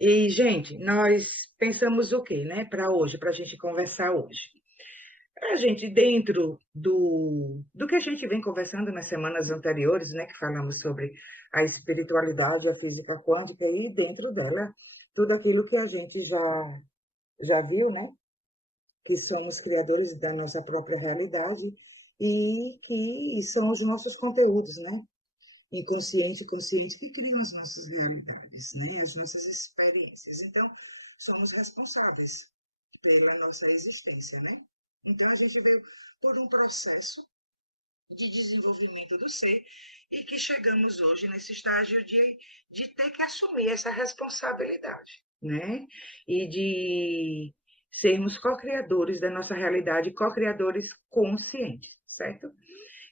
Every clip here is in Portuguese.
E, gente, nós pensamos o quê, né, para hoje, para a gente conversar hoje? A gente, dentro do que a gente vem conversando nas semanas anteriores, né, que falamos sobre a espiritualidade, a física quântica, e dentro dela, tudo aquilo que a gente já viu, né, que somos criadores da nossa própria realidade e que são os nossos conteúdos, né, inconsciente e consciente, que criam as nossas realidades, né, as nossas experiências. Então, somos responsáveis pela nossa existência, né? Então, a gente veio por um processo de desenvolvimento do ser e que chegamos hoje nesse estágio de ter que assumir essa responsabilidade, né? E de sermos co-criadores da nossa realidade, co-criadores conscientes, certo?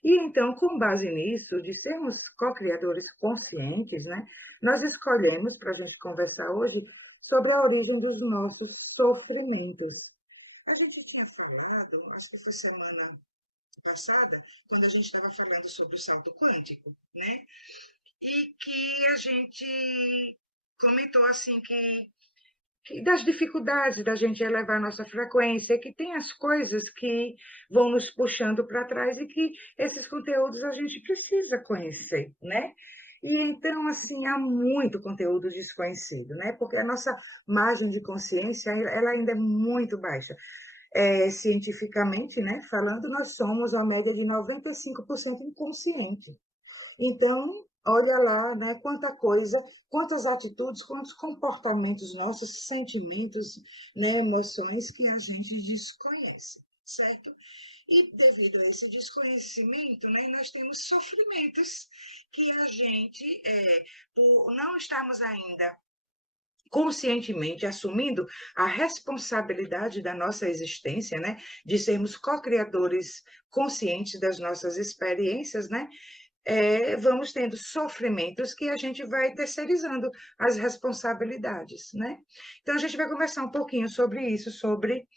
E então, com base nisso, de sermos co-criadores conscientes, né, nós escolhemos, para a gente conversar hoje, sobre a origem dos nossos sofrimentos. A gente tinha falado, acho que foi semana passada, quando a gente estava falando sobre o salto quântico, né? E que a gente comentou assim que das dificuldades da gente elevar a nossa frequência, que tem as coisas que vão nos puxando para trás e que esses conteúdos a gente precisa conhecer, né? E então, assim, há muito conteúdo desconhecido, né? Porque a nossa margem de consciência, ela ainda é muito baixa. Cientificamente, né, falando, nós somos a média de 95% inconsciente. Então, olha lá, né, quanta coisa, quantas atitudes, quantos comportamentos nossos, sentimentos, né, emoções que a gente desconhece, certo? E devido a esse desconhecimento, né, nós temos sofrimentos que a gente, por não estarmos ainda conscientemente assumindo a responsabilidade da nossa existência, né, de sermos co-criadores conscientes das nossas experiências, né, vamos tendo sofrimentos que a gente vai terceirizando as responsabilidades, né? Então, a gente vai conversar um pouquinho sobre isso, sobre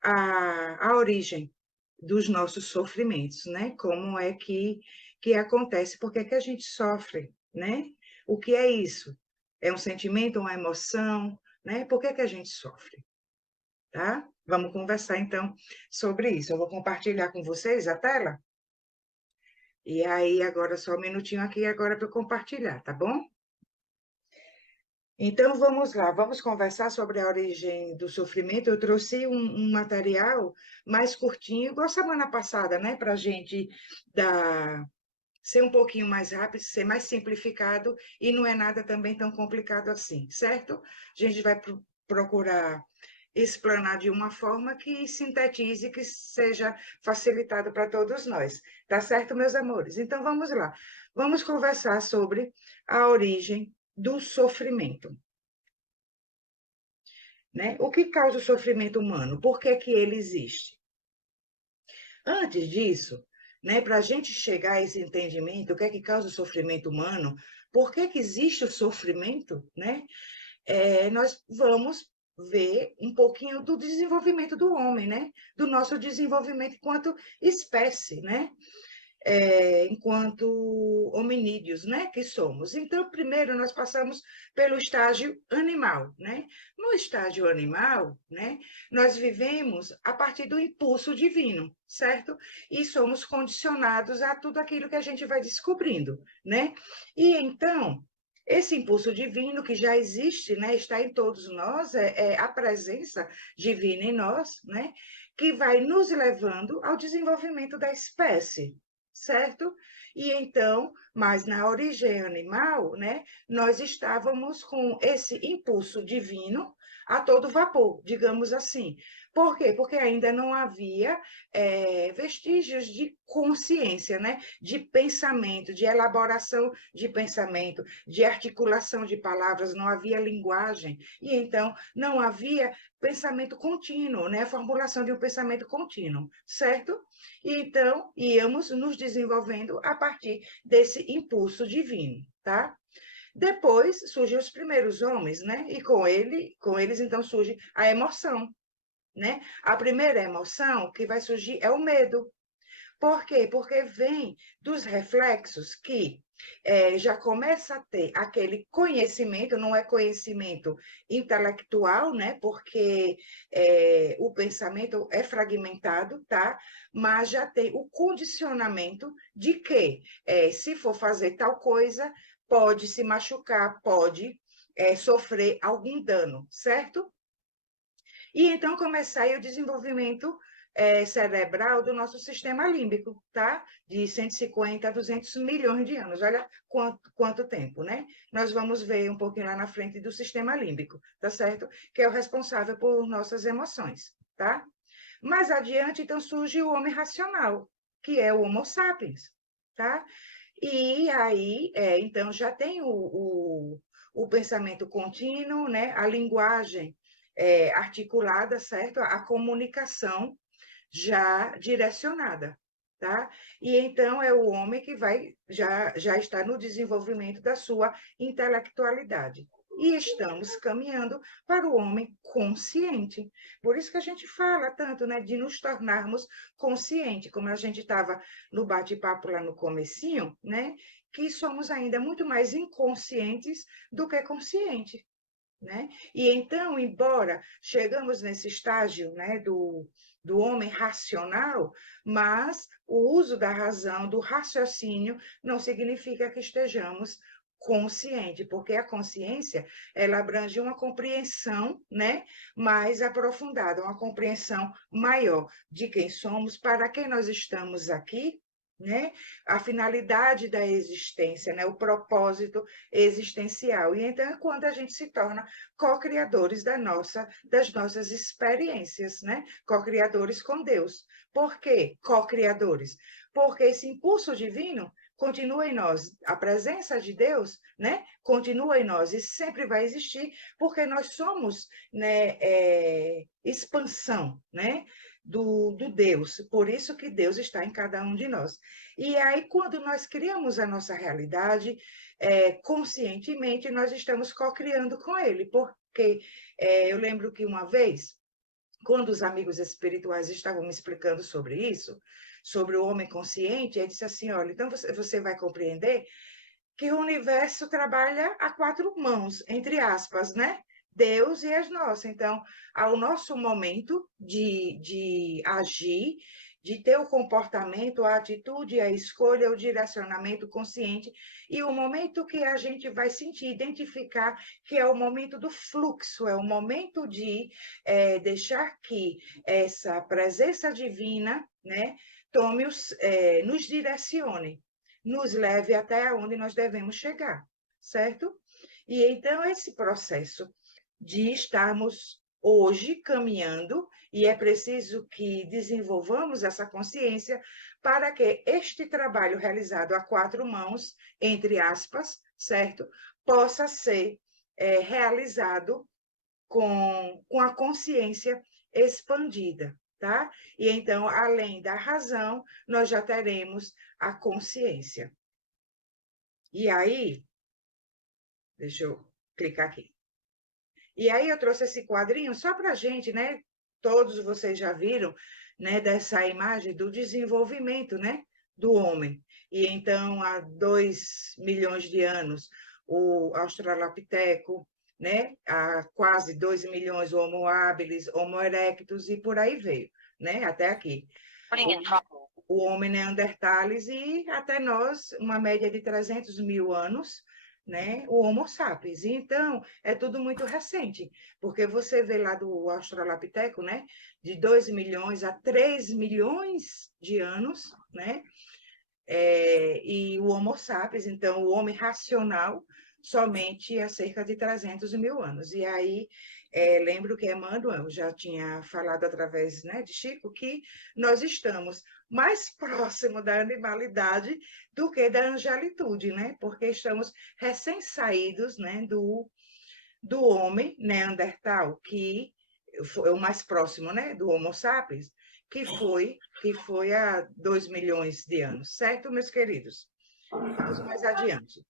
a origem dos nossos sofrimentos, né? Como é que acontece, por que é que a gente sofre, né? O que é isso? É um sentimento, uma emoção, né? Por que é que a gente sofre, tá? Vamos conversar, então, sobre isso. Eu vou compartilhar com vocês a tela. E aí, agora só um minutinho aqui agora para eu compartilhar, tá bom? Então, vamos lá, vamos conversar sobre a origem do sofrimento. Eu trouxe um material mais curtinho, igual semana passada, né? Para a gente dar, ser um pouquinho mais rápido, ser mais simplificado, e não é nada também tão complicado assim, certo? A gente vai procurar explanar de uma forma que sintetize, que seja facilitado para todos nós. Tá certo, meus amores? Então vamos lá. Vamos conversar sobre a origem do sofrimento, né? O que causa o sofrimento humano? Por que que ele existe? Antes disso, né, para a gente chegar a esse entendimento, o que é que causa o sofrimento humano? Por que que existe o sofrimento, né? Nós vamos ver um pouquinho do desenvolvimento do homem, né? Do nosso desenvolvimento enquanto espécie, né? Enquanto hominídeos, né, que somos. Então, primeiro nós passamos pelo estágio animal, né? No estágio animal, né, nós vivemos a partir do impulso divino, certo? E somos condicionados a tudo aquilo que a gente vai descobrindo, né? E então, esse impulso divino que já existe, né, está em todos nós, é a presença divina em nós, né, que vai nos levando ao desenvolvimento da espécie, certo? E então, mas na origem animal, né, nós estávamos com esse impulso divino a todo vapor, digamos assim. Por quê? Porque ainda não havia vestígios de consciência, né? De pensamento, de elaboração de pensamento, de articulação de palavras, não havia linguagem. E então não havia pensamento contínuo, né? Formulação de um pensamento contínuo, certo? E então íamos nos desenvolvendo a partir desse impulso divino, tá? Depois surgem os primeiros homens, né? E com eles então surge a emoção, né? A primeira emoção que vai surgir é o medo. Por quê? Porque vem dos reflexos que já começa a ter aquele conhecimento, não é conhecimento intelectual, né? Porque o pensamento é fragmentado, tá? Mas já tem o condicionamento de que, se for fazer tal coisa, pode se machucar, pode sofrer algum dano, certo? E então começar aí o desenvolvimento cerebral do nosso sistema límbico, tá? De 150 a 200 milhões de anos. Olha quanto tempo, né? Nós vamos ver um pouquinho lá na frente do sistema límbico, tá certo? Que é o responsável por nossas emoções, tá? Mais adiante, então, surge o homem racional, que é o Homo sapiens, tá? E aí, então, já tem o pensamento contínuo, né? A linguagem articulada, certo? A comunicação já direcionada, tá? E então é o homem que vai já está no desenvolvimento da sua intelectualidade. E estamos caminhando para o homem consciente. Por isso que a gente fala tanto, né, de nos tornarmos conscientes, como a gente estava no bate-papo lá no comecinho, né, que somos ainda muito mais inconscientes do que conscientes. Né? E então, embora chegamos nesse estágio, né, do homem racional, mas o uso da razão, do raciocínio, não significa que estejamos conscientes, porque a consciência ela abrange uma compreensão, né, mais aprofundada, uma compreensão maior de quem somos, para quem nós estamos aqui, né? A finalidade da existência, né? O propósito existencial. E então, quando a gente se torna co-criadores das nossas experiências, né? Co-criadores com Deus. Por quê co-criadores? Porque esse impulso divino continua em nós, a presença de Deus, né? Continua em nós e sempre vai existir, porque nós somos, né, expansão, né? Do Deus, por isso que Deus está em cada um de nós. E aí, quando nós criamos a nossa realidade, conscientemente, nós estamos co-criando com Ele, porque eu lembro que uma vez, quando os amigos espirituais estavam me explicando sobre isso, sobre o homem consciente, ele disse assim, olha, então você vai compreender que o universo trabalha a quatro mãos, entre aspas, né? Deus e as nossas. Então, ao nosso momento de agir, de ter o comportamento, a atitude, a escolha, o direcionamento consciente, e o momento que a gente vai sentir, identificar que é o momento do fluxo, é o momento de deixar que essa presença divina, né, nos direcione, nos leve até onde nós devemos chegar, certo? E então esse processo de estarmos hoje caminhando, e é preciso que desenvolvamos essa consciência para que este trabalho realizado a quatro mãos, entre aspas, certo? Possa ser realizado com a consciência expandida, tá? E então, além da razão, nós já teremos a consciência. E aí, deixa eu clicar aqui. E aí eu trouxe esse quadrinho só para a gente, né? Todos vocês já viram, né? Dessa imagem do desenvolvimento, né? Do homem. E então, há 2 milhões de anos, o Australopiteco, né? Há quase 2 milhões, o Homo habilis, Homo erectus e por aí veio, né? Até aqui. O homem neanderthalis e até nós, uma média de 300 mil anos, né? O Homo sapiens. Então, é tudo muito recente, porque você vê lá do Australopiteco, né? De 2 milhões a 3 milhões de anos, né? E o Homo sapiens, então, o homem racional, somente há cerca de 300 mil anos. E aí, lembro que Emmanuel já tinha falado através, né, de Chico que nós estamos mais próximo da animalidade do que da angelitude, né? Porque estamos recém-saídos, né, do homem neandertal, que foi o mais próximo, né, do Homo sapiens, que foi há 2 milhões de anos, certo, meus queridos? Vamos mais adiante.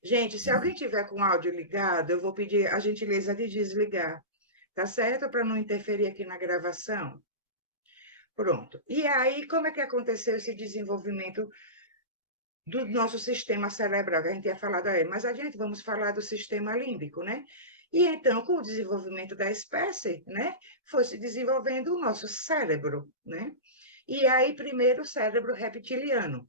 Gente, se alguém tiver com o áudio ligado, eu vou pedir a gentileza de desligar, tá certo? Para não interferir aqui na gravação. Pronto. E aí, como é que aconteceu esse desenvolvimento do nosso sistema cerebral, que a gente tinha falado aí, mas adiante vamos falar do sistema límbico, né? E então, com o desenvolvimento da espécie, né, foi se desenvolvendo o nosso cérebro, né? E aí, primeiro, o cérebro reptiliano,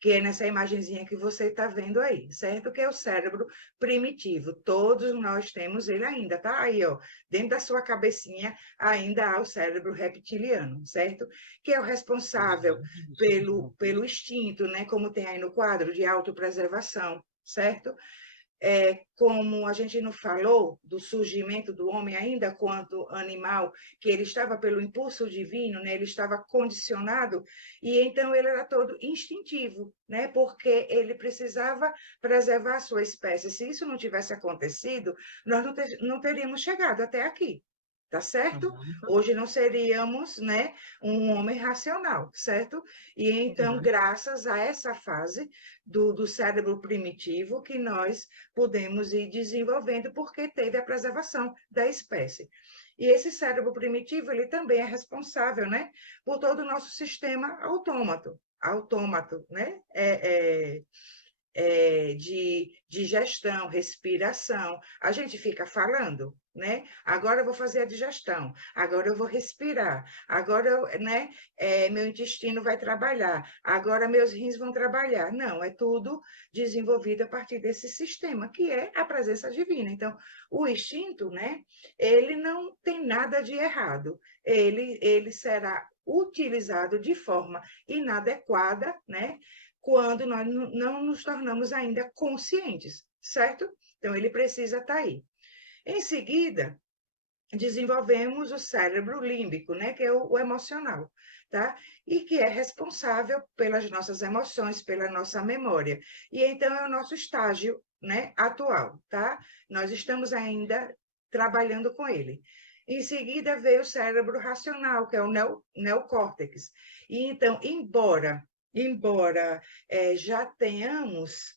que é nessa imagenzinha que você está vendo aí, certo? Que é o cérebro primitivo. Todos nós temos ele ainda, tá aí, ó. Dentro da sua cabecinha ainda há o cérebro reptiliano, certo? Que é o responsável pelo instinto, né? Como tem aí no quadro de autopreservação, certo? Como a gente não falou do surgimento do homem ainda quanto animal, que ele estava pelo impulso divino, né? Ele estava condicionado, e então ele era todo instintivo, né? Porque ele precisava preservar a sua espécie. Se isso não tivesse acontecido, nós não teríamos chegado até aqui. Tá certo? Hoje não seríamos, né, um homem racional, certo? E então, graças a essa fase do cérebro primitivo, que nós podemos ir desenvolvendo, porque teve a preservação da espécie. E esse cérebro primitivo, ele também é responsável, né, por todo o nosso sistema autômato, né, de digestão, respiração. A gente fica falando, né? Agora eu vou fazer a digestão, agora eu vou respirar, agora né, meu intestino vai trabalhar, agora meus rins vão trabalhar. Não, é tudo desenvolvido a partir desse sistema, que é a presença divina. Então, o instinto, né, ele não tem nada de errado, ele será utilizado de forma inadequada, né? Quando nós não nos tornamos ainda conscientes, certo? Então, ele precisa estar aí. Em seguida, desenvolvemos o cérebro límbico, né, que é o emocional, tá? E que é responsável pelas nossas emoções, pela nossa memória. E então é o nosso estágio, né, atual, tá? Nós estamos ainda trabalhando com ele. Em seguida veio o cérebro racional, que é o neocórtex. E então, embora já tenhamos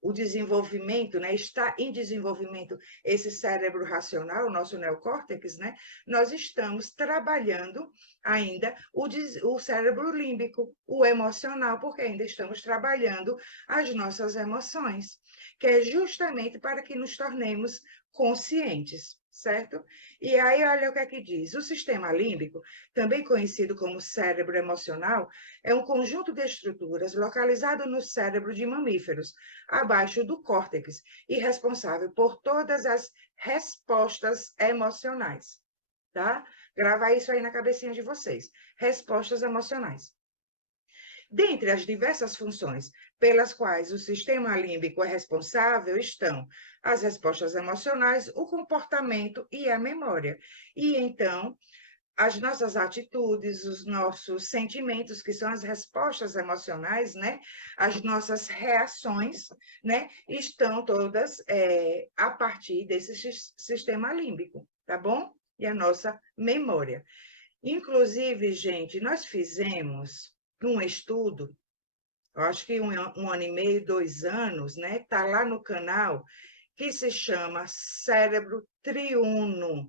o desenvolvimento, né, está em desenvolvimento esse cérebro racional, o nosso neocórtex, né, nós estamos trabalhando ainda o cérebro límbico, o emocional, porque ainda estamos trabalhando as nossas emoções, que é justamente para que nos tornemos conscientes, certo? E aí, olha o que é que diz. O sistema límbico, também conhecido como cérebro emocional, é um conjunto de estruturas localizado no cérebro de mamíferos, abaixo do córtex, e responsável por todas as respostas emocionais, tá? Grava isso aí na cabecinha de vocês. Respostas emocionais. Dentre as diversas funções pelas quais o sistema límbico é responsável estão as respostas emocionais, o comportamento e a memória. E então, as nossas atitudes, os nossos sentimentos, que são as respostas emocionais, né? As nossas reações, né? Estão todas a partir desse sistema límbico, tá bom? E a nossa memória. Inclusive, gente, nós fizemos um estudo, eu acho que um ano e meio, 2 anos, né? Está lá no canal, que se chama Cérebro Triuno.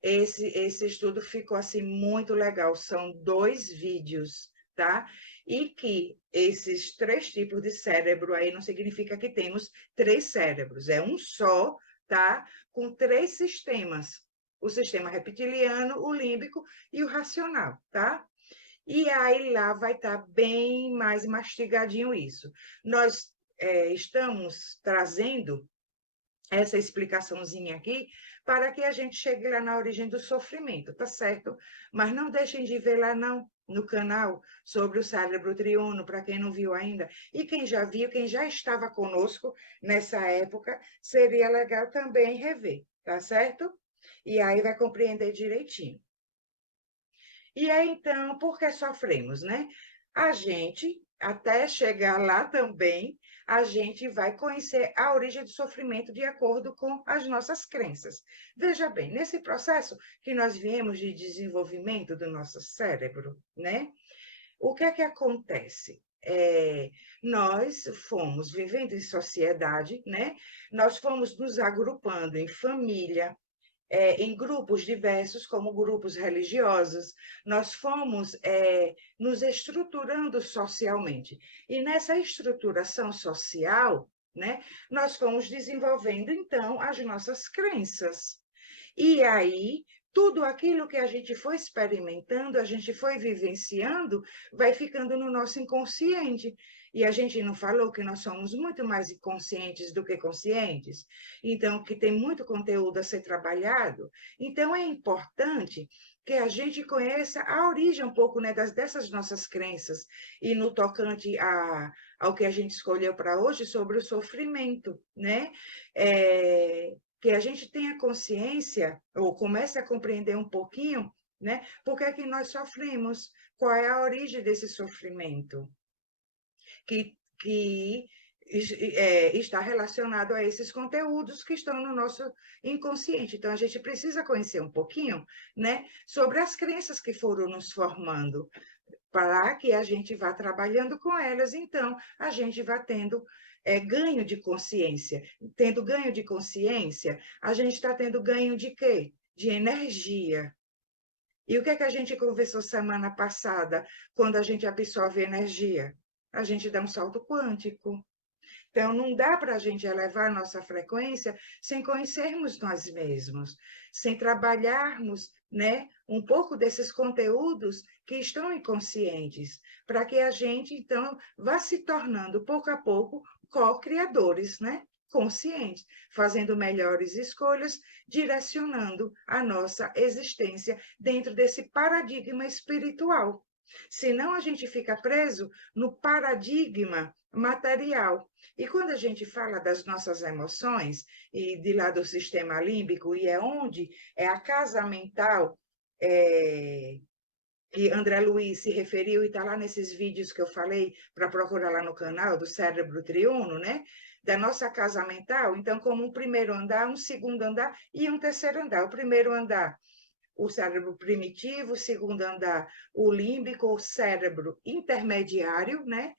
Esse estudo ficou assim muito legal. São 2 vídeos, tá? E que esses 3 tipos de cérebro aí não significa que temos 3 cérebros, é um só, tá? Com 3 sistemas: o sistema reptiliano, o límbico e o racional, tá? E aí lá vai estar bem mais mastigadinho isso. Nós estamos trazendo essa explicaçãozinha aqui para que a gente chegue lá na origem do sofrimento, tá certo? Mas não deixem de ver lá não, no canal sobre o cérebro triuno, para quem não viu ainda. E quem já viu, quem já estava conosco nessa época, seria legal também rever, tá certo? E aí vai compreender direitinho. E aí, então, por que sofremos, né? A gente, até chegar lá também, a gente vai conhecer a origem do sofrimento de acordo com as nossas crenças. Veja bem, nesse processo que nós viemos de desenvolvimento do nosso cérebro, né? O que é que acontece? Nós fomos vivendo em sociedade, né? Nós fomos nos agrupando em família, em grupos diversos, como grupos religiosos, nós fomos nos estruturando socialmente. E nessa estruturação social, né, nós fomos desenvolvendo, então, as nossas crenças. E aí, tudo aquilo que a gente foi experimentando, a gente foi vivenciando, vai ficando no nosso inconsciente. E a gente não falou que nós somos muito mais inconscientes do que conscientes? Então, que tem muito conteúdo a ser trabalhado. Então, é importante que a gente conheça a origem um pouco, né, dessas nossas crenças. E no tocante ao que a gente escolheu para hoje, sobre o sofrimento, né? Que a gente tenha consciência, ou comece a compreender um pouquinho, né? Por que é que nós sofremos? Qual é a origem desse sofrimento? Que está relacionado a esses conteúdos que estão no nosso inconsciente. Então, a gente precisa conhecer um pouquinho, né, sobre as crenças que foram nos formando, para que a gente vá trabalhando com elas, então a gente vai tendo ganho de consciência. Tendo ganho de consciência, a gente está tendo ganho de quê? De energia. E o que é que a gente conversou semana passada, quando a gente absorve energia? A gente dá um salto quântico. Então, não dá para a gente elevar nossa frequência sem conhecermos nós mesmos, sem trabalharmos, né, um pouco desses conteúdos que estão inconscientes, para que a gente, então, vá se tornando, pouco a pouco, co-criadores, né? Conscientes, fazendo melhores escolhas, direcionando a nossa existência dentro desse paradigma espiritual. Senão a gente fica preso no paradigma material. E quando a gente fala das nossas emoções, e de lá do sistema límbico, e é onde é a casa mental, que André Luiz se referiu, e está lá nesses vídeos que eu falei, para procurar lá no canal, do cérebro triuno, né? Da nossa casa mental, então, como um primeiro andar, um segundo andar e um terceiro andar. O primeiro andar, o cérebro primitivo, o segundo andar, o límbico, o cérebro intermediário, né?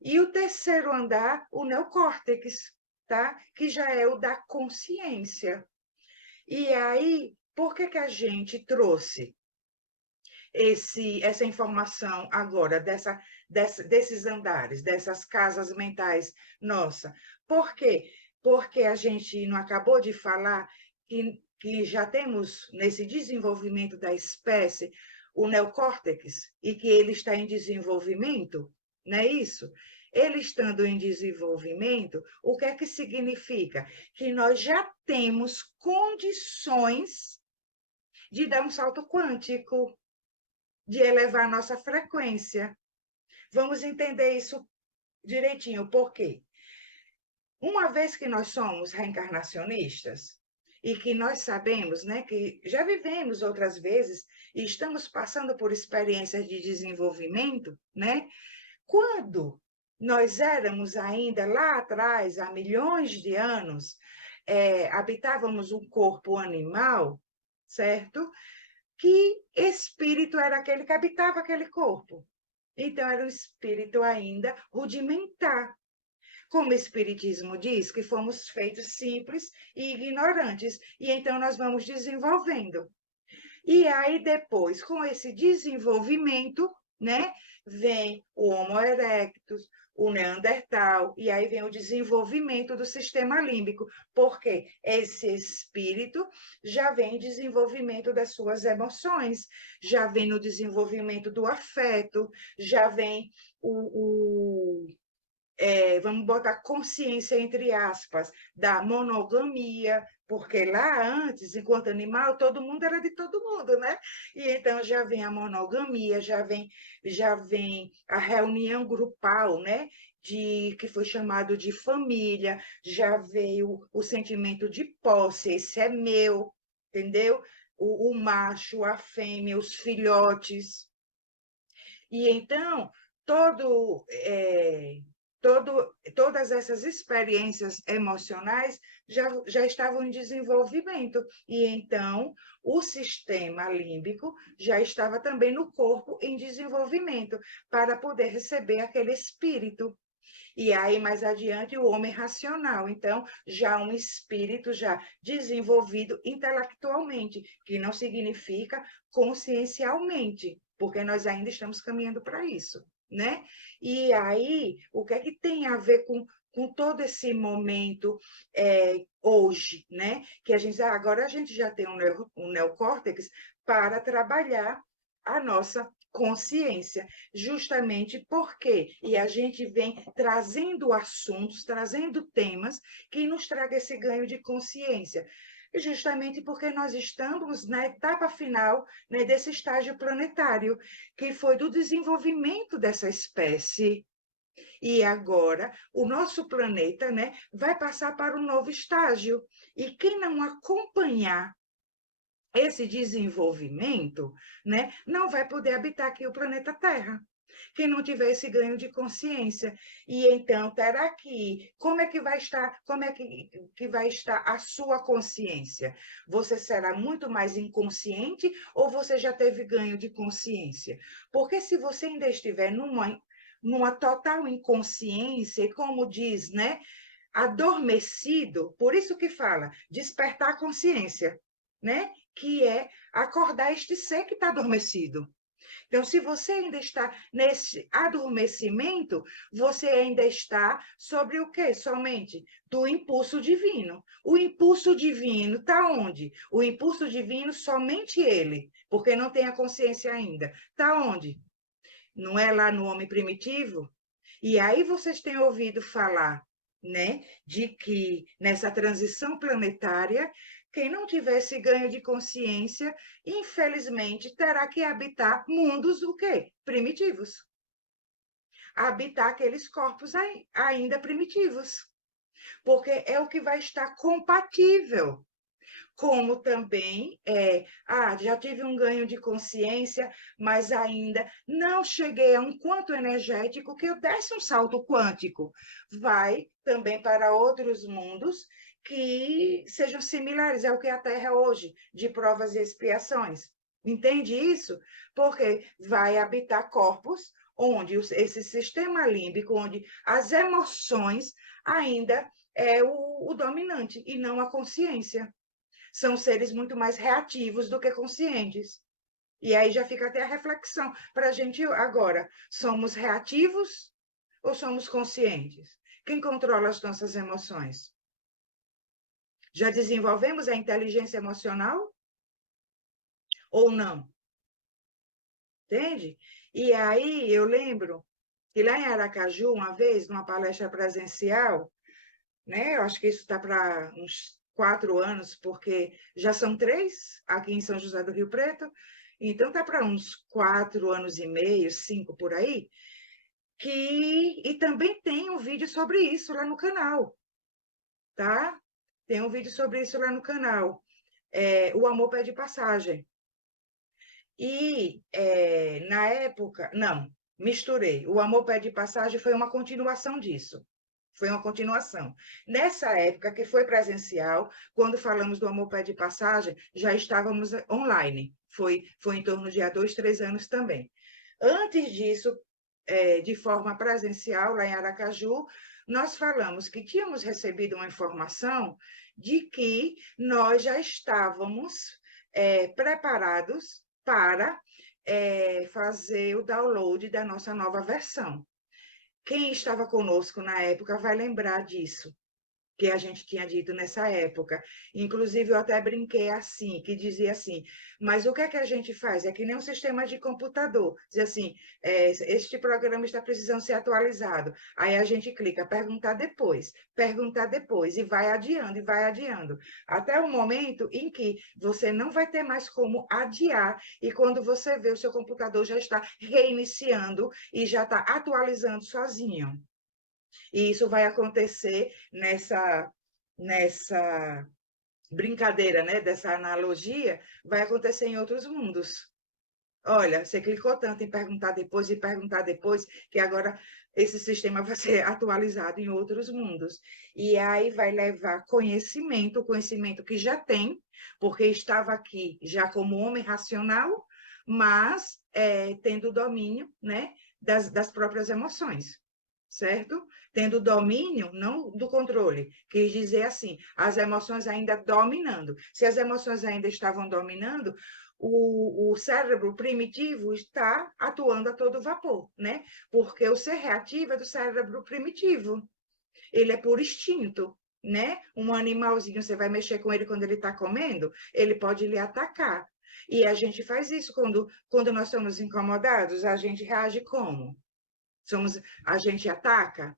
E o terceiro andar, o neocórtex, tá? Que já é o da consciência. E aí, por que que a gente trouxe essa informação agora, desses andares, dessas casas mentais nossa? Por quê? Porque a gente não acabou de falar que já temos, nesse desenvolvimento da espécie, o neocórtex, e que ele está em desenvolvimento, não é isso? Ele estando em desenvolvimento, o que é que significa? Que nós já temos condições de dar um salto quântico, de elevar a nossa frequência. Vamos entender isso direitinho, por quê? Uma vez que nós somos reencarnacionistas, e que nós sabemos, né, que já vivemos outras vezes e estamos passando por experiências de desenvolvimento, né? Quando nós éramos ainda lá atrás, há milhões de anos, habitávamos um corpo animal, certo? Que espírito era aquele que habitava aquele corpo. Então, era um espírito ainda rudimentar. Como o Espiritismo diz, que fomos feitos simples e ignorantes. E então nós vamos desenvolvendo. E aí, depois, com esse desenvolvimento, né, vem o Homo erectus, o Neandertal, e aí vem o desenvolvimento do sistema límbico, porque esse espírito já vem em desenvolvimento das suas emoções, já vem no desenvolvimento do afeto, já vem vamos botar consciência entre aspas, da monogamia, porque lá antes, enquanto animal, todo mundo era de todo mundo, né? E então já vem a monogamia, já vem a reunião grupal, né? Que foi chamado de família, já veio o sentimento de posse, esse é meu, entendeu? O macho, a fêmea, os filhotes. E então, todo, é, todas essas experiências emocionais já estavam em desenvolvimento. E então, o sistema límbico já estava também no corpo em desenvolvimento, para poder receber aquele espírito. E aí, mais adiante, o homem racional. Então, já um espírito já desenvolvido intelectualmente, que não significa consciencialmente, porque nós ainda estamos caminhando para isso, né? E aí, o que é que tem a ver com todo esse momento hoje, né? Que a gente, agora a gente já tem um neocórtex para trabalhar a nossa consciência, justamente porque, e a gente vem trazendo assuntos, trazendo temas que nos tragam esse ganho de consciência, justamente porque nós estamos na etapa final, né, desse estágio planetário, que foi do desenvolvimento dessa espécie. E agora o nosso planeta, né, vai passar para um novo estágio. E quem não acompanhar esse desenvolvimento, né, não vai poder habitar aqui o planeta Terra. Quem não tiver esse ganho de consciência. E então, terá que, como é que vai estar, como é que vai estar a sua consciência? Você será muito mais inconsciente ou você já teve ganho de consciência? Porque se você ainda estiver numa total inconsciência, e como diz, né, adormecido, por isso que fala, despertar a consciência, né? Que é acordar este ser que está adormecido. Então, se você ainda está nesse adormecimento, você ainda está sobre o quê? Somente do impulso divino. O impulso divino está onde? O impulso divino, somente ele, porque não tem a consciência ainda. Está onde? Não é lá no homem primitivo? E aí vocês têm ouvido falar, né, de que nessa transição planetária, quem não tiver esse ganho de consciência, infelizmente, terá que habitar mundos o quê? Primitivos. Habitar aqueles corpos ainda primitivos. Porque é o que vai estar compatível, como também já tive um ganho de consciência, mas ainda não cheguei a um quanto energético que eu desse um salto quântico. Vai também para outros mundos que sejam similares ao que a Terra é hoje, de provas e expiações. Entende isso? Porque vai habitar corpos onde esse sistema límbico, onde as emoções ainda é o dominante e não a consciência. São seres muito mais reativos do que conscientes. E aí já fica até a reflexão para a gente agora: somos reativos ou somos conscientes? Quem controla as nossas emoções? Já desenvolvemos a inteligência emocional ou não? Entende? E aí eu lembro que lá em Aracaju, uma vez, numa palestra presencial, né? Eu acho que isso está para uns 4 anos, porque já são 3 aqui em São José do Rio Preto, então está para uns 4 anos e meio, 5 por aí, e também tem um vídeo sobre isso lá no canal, tá? Tem um vídeo sobre isso lá no canal. O Amor Pede Passagem. E na época, não, misturei. O Amor Pede Passagem foi uma continuação disso. Foi uma continuação. Nessa época, que foi presencial, quando falamos do Amor Pede Passagem, já estávamos online. Foi em torno de há 2, 3 anos também. Antes disso, de forma presencial, lá em Aracaju, nós falamos que tínhamos recebido uma informação de que nós já estávamos preparados para fazer o download da nossa nova versão. Quem estava conosco na época vai lembrar disso, que a gente tinha dito nessa época. Inclusive, eu até brinquei assim, que dizia assim, mas o que é que a gente faz? É que nem um sistema de computador. Diz assim, este programa está precisando ser atualizado. Aí a gente clica, perguntar depois, e vai adiando. Até o momento em que você não vai ter mais como adiar, e quando você vê, o seu computador já está reiniciando e já está atualizando sozinho. E isso vai acontecer nessa brincadeira, né, dessa analogia, vai acontecer em outros mundos. Olha, você clicou tanto em perguntar depois e perguntar depois, que agora esse sistema vai ser atualizado em outros mundos. E aí vai levar conhecimento, o conhecimento que já tem, porque estava aqui já como homem racional, mas tendo domínio, né, das próprias emoções. certo? Tendo domínio, não do controle. Quis dizer assim, as emoções ainda dominando. Se as emoções ainda estavam dominando, o cérebro primitivo está atuando a todo vapor, né? Porque o ser reativo é do cérebro primitivo. Ele é por instinto, né? Um animalzinho, você vai mexer com ele quando ele está comendo, ele pode lhe atacar. E a gente faz isso quando nós estamos incomodados, a gente reage como? A gente ataca,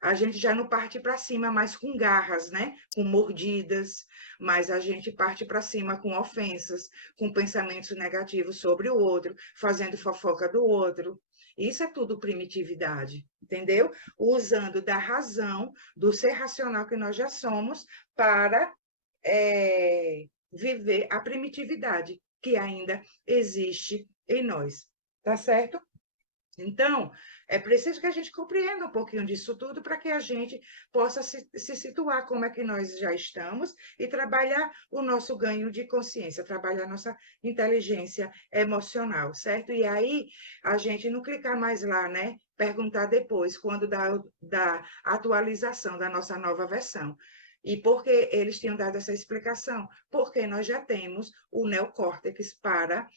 a gente já não parte para cima mais com garras, né? Com mordidas, mas a gente parte para cima com ofensas, com pensamentos negativos sobre o outro, fazendo fofoca do outro. Isso é tudo primitividade, entendeu? Usando da razão, do ser racional que nós já somos, para viver a primitividade que ainda existe em nós. Tá certo? Então, é preciso que a gente compreenda um pouquinho disso tudo para que a gente possa se situar como é que nós já estamos e trabalhar o nosso ganho de consciência, trabalhar a nossa inteligência emocional, certo? E aí, a gente não clicar mais lá, né? Perguntar depois, quando da atualização da nossa nova versão. E por que eles tinham dado essa explicação? Porque nós já temos o neocórtex para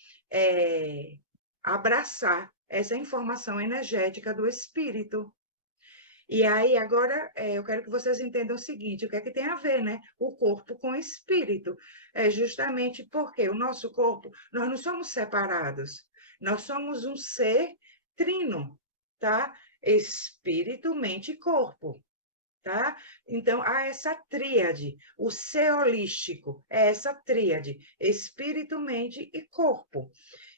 abraçar essa informação energética do espírito. E aí, agora, eu quero que vocês entendam o seguinte: o que é que tem a ver, né? O corpo com o espírito. É justamente porque o nosso corpo, nós não somos separados, nós somos um ser trino, tá? Espírito, mente e corpo. Tá? Então, há essa tríade, o ser holístico é essa tríade, espírito, mente e corpo.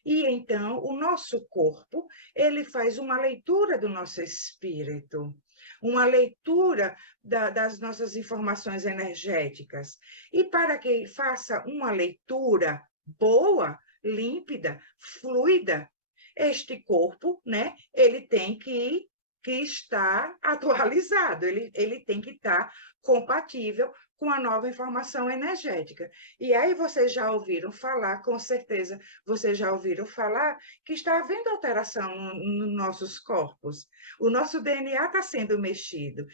E então, o nosso corpo, ele faz uma leitura do nosso espírito, uma leitura das nossas informações energéticas. E para que faça uma leitura boa, límpida, fluida, este corpo, né, ele tem que estar atualizado, ele tem que estar compatível com a nova informação energética. E aí vocês já ouviram falar, com certeza, vocês já ouviram falar que está havendo alteração nos nossos corpos. O nosso DNA está sendo mexido.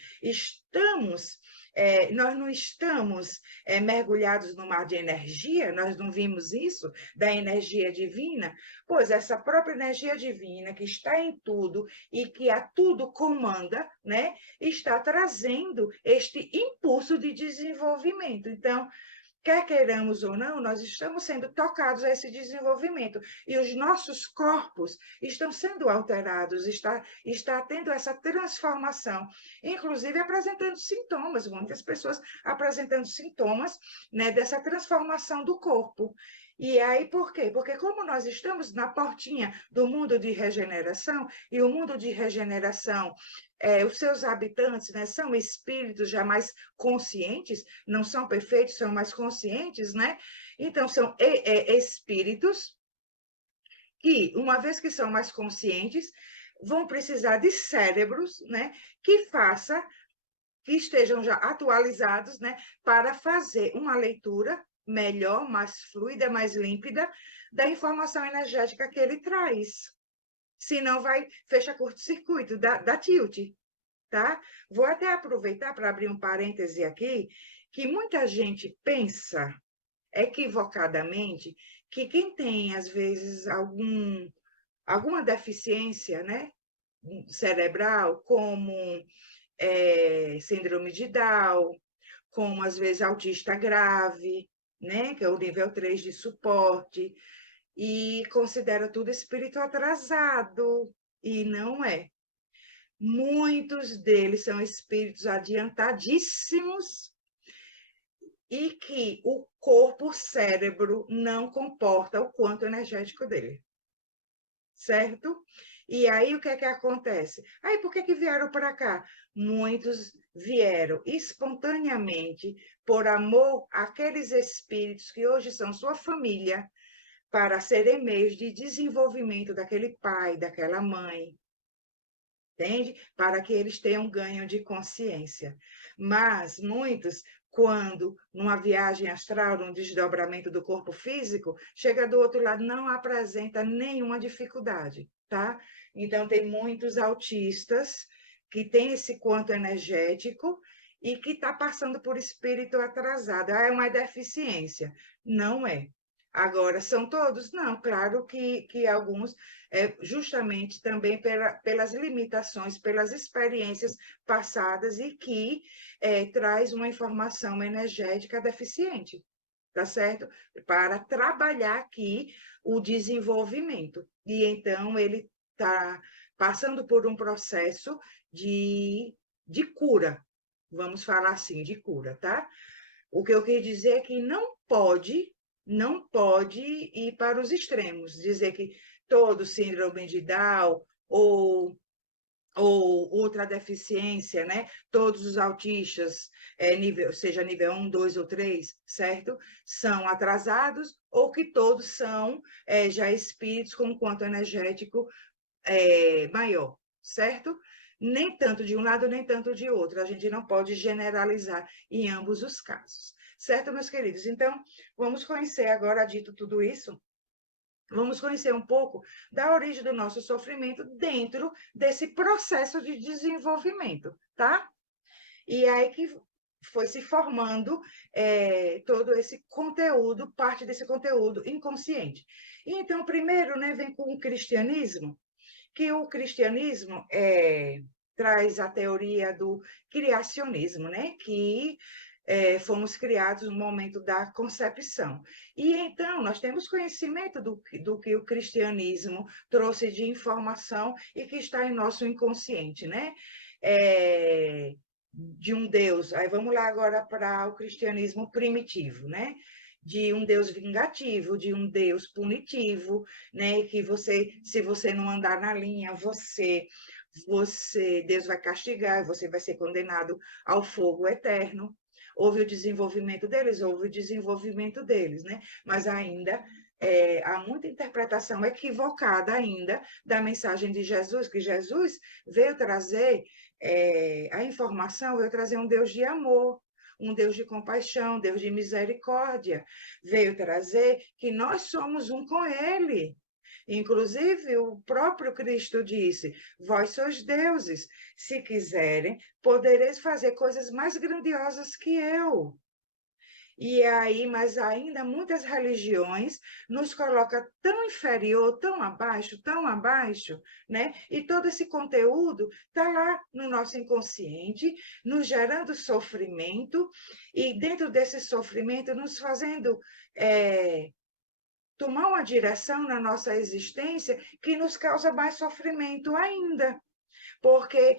Nós não estamos mergulhados no mar de energia, nós não vimos isso, da energia divina, pois essa própria energia divina que está em tudo e que a tudo comanda, né, está trazendo este impulso de desenvolvimento. Então, quer queiramos ou não, nós estamos sendo tocados a esse desenvolvimento. E os nossos corpos estão sendo alterados, está tendo essa transformação, inclusive apresentando sintomas, muitas pessoas apresentando sintomas, né, dessa transformação do corpo. E aí, por quê? Porque como nós estamos na portinha do mundo de regeneração, e o mundo de regeneração, os seus habitantes, né, são espíritos já mais conscientes, não são perfeitos, são mais conscientes, né? Então, são espíritos que, uma vez que são mais conscientes, vão precisar de cérebros, né, que estejam já atualizados, né, para fazer uma leitura melhor, mais fluida, mais límpida da informação energética que ele traz. Senão vai, fecha curto-circuito, dá tilt, tá? Vou até aproveitar para abrir um parêntese aqui, que muita gente pensa equivocadamente que quem tem, às vezes, alguma deficiência, né, cerebral, como síndrome de Down, como, às vezes, autista grave, né, que é o nível 3 de suporte, e considera tudo espírito atrasado, e não é. Muitos deles são espíritos adiantadíssimos e que o corpo, o cérebro, não comporta o quanto energético dele. Certo? E aí o que é que acontece? Aí por que vieram para cá? Muitos vieram espontaneamente por amor àqueles espíritos que hoje são sua família, para serem meios de desenvolvimento daquele pai, daquela mãe, entende? Para que eles tenham ganho de consciência. Mas muitos, quando numa viagem astral, num desdobramento do corpo físico, chega do outro lado, não apresenta nenhuma dificuldade, tá? Então, tem muitos autistas que tem esse quanto energético e que está passando por espírito atrasado. Ah, é uma deficiência. Não é. Agora, são todos? Não, claro que alguns, justamente também pelas limitações, pelas experiências passadas e que traz uma informação energética deficiente, tá certo? Para trabalhar aqui o desenvolvimento. E então ele está passando por um processo de cura, vamos falar assim, de cura, tá? O que eu quis dizer é que não pode ir para os extremos, dizer que todo síndrome de Down ou outra deficiência, né? Todos os autistas, seja nível 1, 2 ou 3, certo? São atrasados, ou que todos são já espíritos com quanto energético maior, certo? Nem tanto de um lado, nem tanto de outro. A gente não pode generalizar em ambos os casos. Certo, meus queridos? Então, vamos conhecer agora, dito tudo isso, vamos conhecer um pouco da origem do nosso sofrimento dentro desse processo de desenvolvimento, tá? E aí que foi se formando todo esse conteúdo, parte desse conteúdo inconsciente. E então, primeiro, né, vem com o cristianismo, que o cristianismo traz a teoria do criacionismo, né? Que fomos criados no momento da concepção. E então, nós temos conhecimento do que o cristianismo trouxe de informação e que está em nosso inconsciente, né? De um Deus. Aí vamos lá agora para o cristianismo primitivo, né? De um Deus vingativo, de um Deus punitivo, né? Que você, se você não andar na linha, Deus vai castigar, você vai ser condenado ao fogo eterno. Houve o desenvolvimento deles, né? Mas ainda há muita interpretação equivocada ainda da mensagem de Jesus, que Jesus veio trazer a informação, veio trazer um Deus de amor, um Deus de compaixão, Deus de misericórdia, veio trazer que nós somos um com Ele. Inclusive, o próprio Cristo disse: vós sois deuses, se quiserem, podereis fazer coisas mais grandiosas que eu. E aí, mas ainda muitas religiões nos colocam tão inferior, tão abaixo, né? E todo esse conteúdo está lá no nosso inconsciente, nos gerando sofrimento, e dentro desse sofrimento nos fazendo tomar uma direção na nossa existência que nos causa mais sofrimento ainda, porque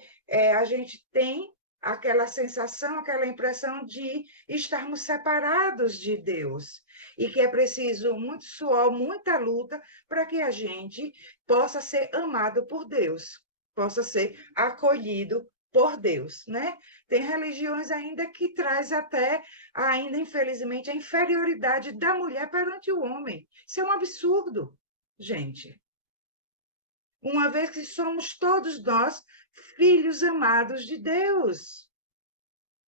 a gente tem aquela sensação, aquela impressão de estarmos separados de Deus e que é preciso muito suor, muita luta para que a gente possa ser amado por Deus, possa ser acolhido por Deus, né? Tem religiões ainda que traz até, ainda infelizmente, a inferioridade da mulher perante o homem. Isso é um absurdo, gente. Uma vez que somos todos nós filhos amados de Deus.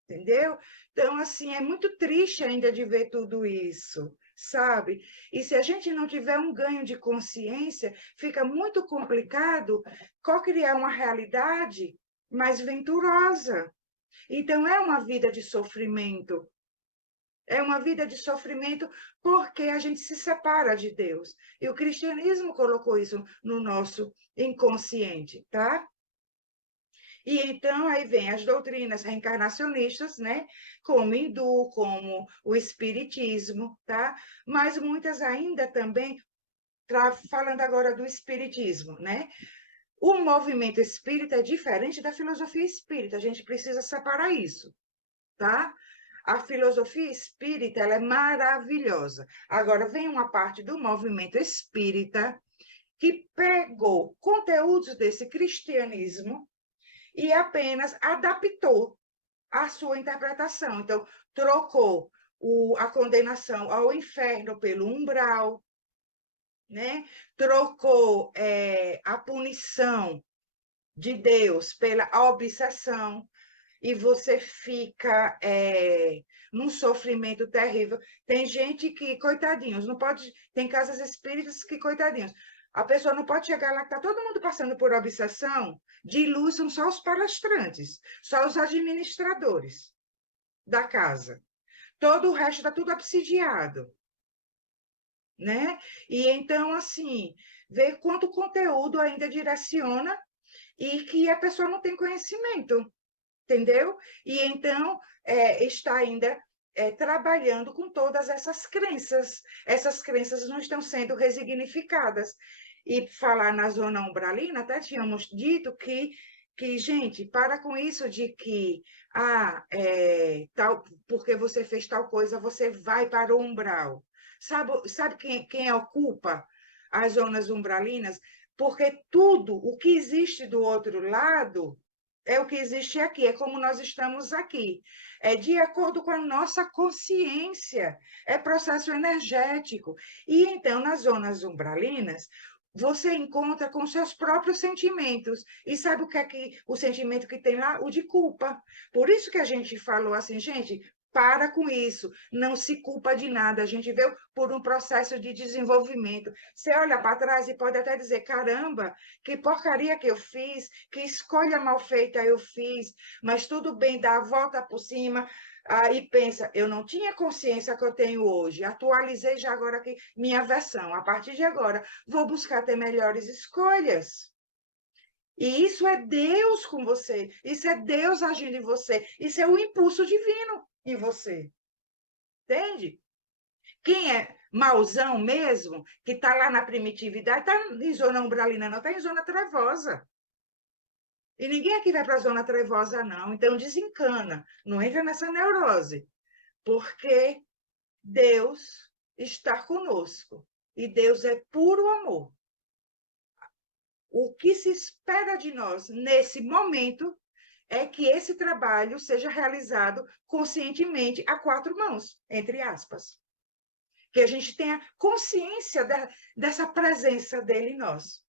Entendeu? Então, assim, é muito triste ainda de ver tudo isso, sabe? E se a gente não tiver um ganho de consciência, fica muito complicado co-criar uma realidade mais venturosa. Então, é uma vida de sofrimento. É uma vida de sofrimento porque a gente se separa de Deus. E o cristianismo colocou isso no nosso inconsciente, tá? E então aí vem as doutrinas reencarnacionistas, né? Como o hindu, como o espiritismo, tá? Mas muitas ainda também, falando agora do espiritismo, né? O movimento espírita é diferente da filosofia espírita, a gente precisa separar isso, tá? A filosofia espírita, ela é maravilhosa. Agora, vem uma parte do movimento espírita que pegou conteúdos desse cristianismo e apenas adaptou a sua interpretação. Então, trocou a condenação ao inferno pelo umbral, né? Trocou a punição de Deus pela obsessão, e você fica num sofrimento terrível. Tem gente que, coitadinhos, não pode. Tem casas espíritas que, coitadinhos, A pessoa não pode chegar lá que está todo mundo passando por obsessão. De luz são só os palestrantes, só os administradores da casa. Todo o resto está tudo obsidiado, né? E então, assim, ver quanto conteúdo ainda direciona e que a pessoa não tem conhecimento, entendeu? E então está ainda trabalhando com todas essas crenças não estão sendo resignificadas. E falar na zona umbralina, até tínhamos dito que gente, para com isso de que tal, porque você fez tal coisa, você vai para o umbral. Sabe quem ocupa as zonas umbralinas? Porque tudo o que existe do outro lado é o que existe aqui, é como nós estamos aqui. É de acordo com a nossa consciência, é processo energético. E então, nas zonas umbralinas, você encontra com seus próprios sentimentos. E sabe o que é o sentimento que tem lá? O de culpa. Por isso que a gente falou assim, gente, para com isso, não se culpa de nada. A gente veio por um processo de desenvolvimento. Você olha para trás e pode até dizer: caramba, que porcaria que eu fiz, que escolha mal feita eu fiz, mas tudo bem, dá a volta por cima. Aí pensa: eu não tinha consciência que eu tenho hoje, atualizei já agora aqui minha versão. A partir de agora, vou buscar ter melhores escolhas. E isso é Deus com você, isso é Deus agindo em você, isso é o impulso divino em você. Entende? Quem é mauzão mesmo, que está lá na primitividade, está em zona umbralina, não, está em zona trevosa. E ninguém aqui vai para a zona trevosa, não. Então, desencana, não entra nessa neurose, porque Deus está conosco. E Deus é puro amor. O que se espera de nós nesse momento é que esse trabalho seja realizado conscientemente a quatro mãos, entre aspas. Que a gente tenha consciência dessa presença dele em nós.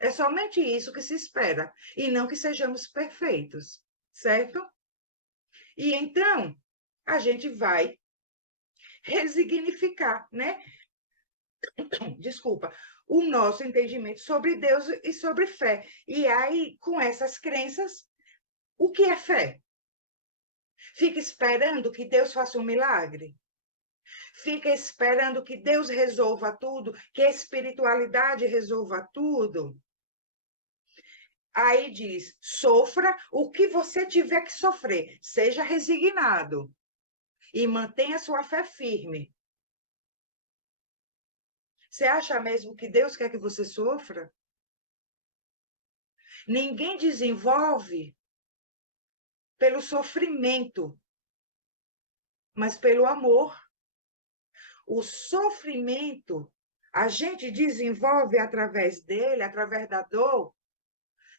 É somente isso que se espera, e não que sejamos perfeitos, certo? E então, a gente vai resignificar, né? Desculpa, o nosso entendimento sobre Deus e sobre fé. E aí, com essas crenças, o que é fé? Fica esperando que Deus faça um milagre? Fica esperando que Deus resolva tudo, que a espiritualidade resolva tudo? Aí diz: sofra o que você tiver que sofrer, seja resignado e mantenha sua fé firme. Você acha mesmo que Deus quer que você sofra? Ninguém desenvolve pelo sofrimento, mas pelo amor. O sofrimento a gente desenvolve através dele, através da dor,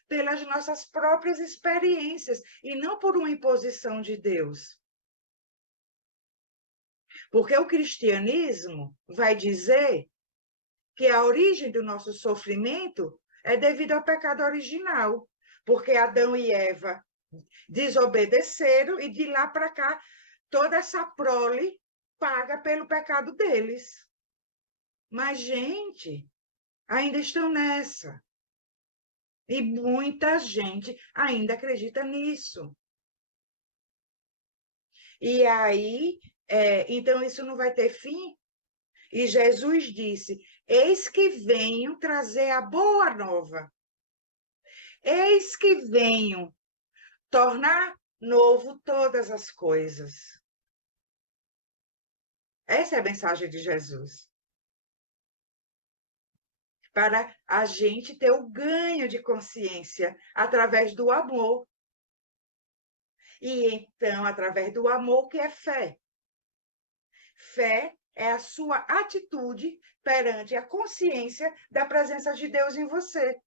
pelas nossas próprias experiências e não por uma imposição de Deus. Porque o cristianismo vai dizer que a origem do nosso sofrimento é devido ao pecado original, porque Adão e Eva desobedeceram e de lá para cá toda essa prole paga pelo pecado deles. Mas, gente, ainda estão nessa. E muita gente ainda acredita nisso. E aí, então isso não vai ter fim? E Jesus disse: eis que venho trazer a boa nova. Eis que venho tornar novo todas as coisas. Essa é a mensagem de Jesus. Para a gente ter o ganho de consciência através do amor. E então, através do amor, que é fé. Fé é a sua atitude perante a consciência da presença de Deus em você.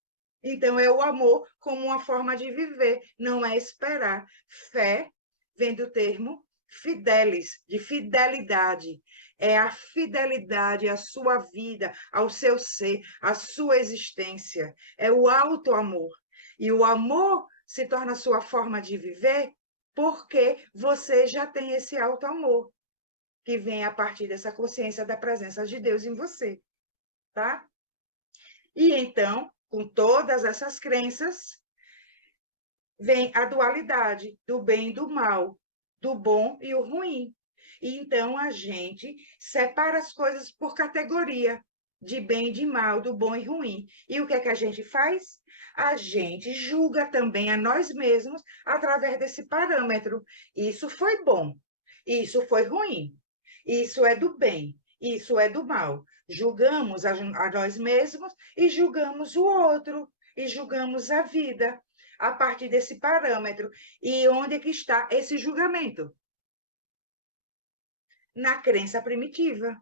Então, é o amor como uma forma de viver, não é esperar. Fé vem do termo fidelis, de fidelidade. É a fidelidade à sua vida, ao seu ser, à sua existência. É o alto amor. E o amor se torna a sua forma de viver porque você já tem esse alto amor que vem a partir dessa consciência da presença de Deus em você, tá? E então, com todas essas crenças, vem a dualidade do bem e do mal, do bom e o ruim. E então a gente separa as coisas por categoria, de bem e de mal, do bom e ruim. E o que é que a gente faz? A gente julga também a nós mesmos através desse parâmetro. Isso foi bom, isso foi ruim, isso é do bem, isso é do mal. Julgamos a nós mesmos e julgamos o outro, e julgamos a vida a partir desse parâmetro. E onde é que está esse julgamento? Na crença primitiva,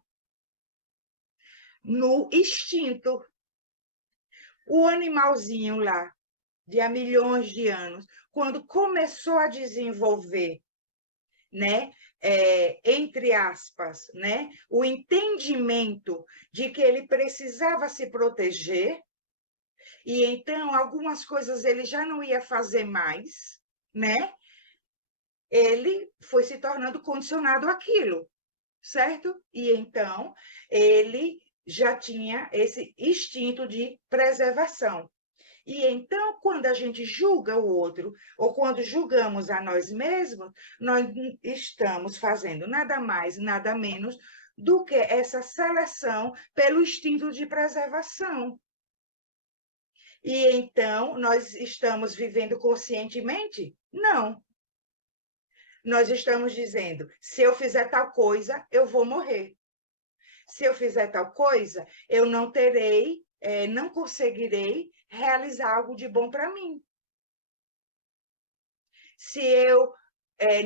no instinto. O animalzinho lá, de há milhões de anos, quando começou a desenvolver, né, entre aspas, né, o entendimento de que ele precisava se proteger, e então algumas coisas ele já não ia fazer mais, né? Ele foi se tornando condicionado àquilo, certo? E então ele já tinha esse instinto de preservação. E então, quando a gente julga o outro, ou quando julgamos a nós mesmos, nós estamos fazendo nada mais, nada menos do que essa seleção pelo instinto de preservação. E então, nós estamos vivendo conscientemente? Não. Nós estamos dizendo: se eu fizer tal coisa, eu vou morrer. Se eu fizer tal coisa, eu não terei, não conseguirei realizar algo de bom para mim. Se eu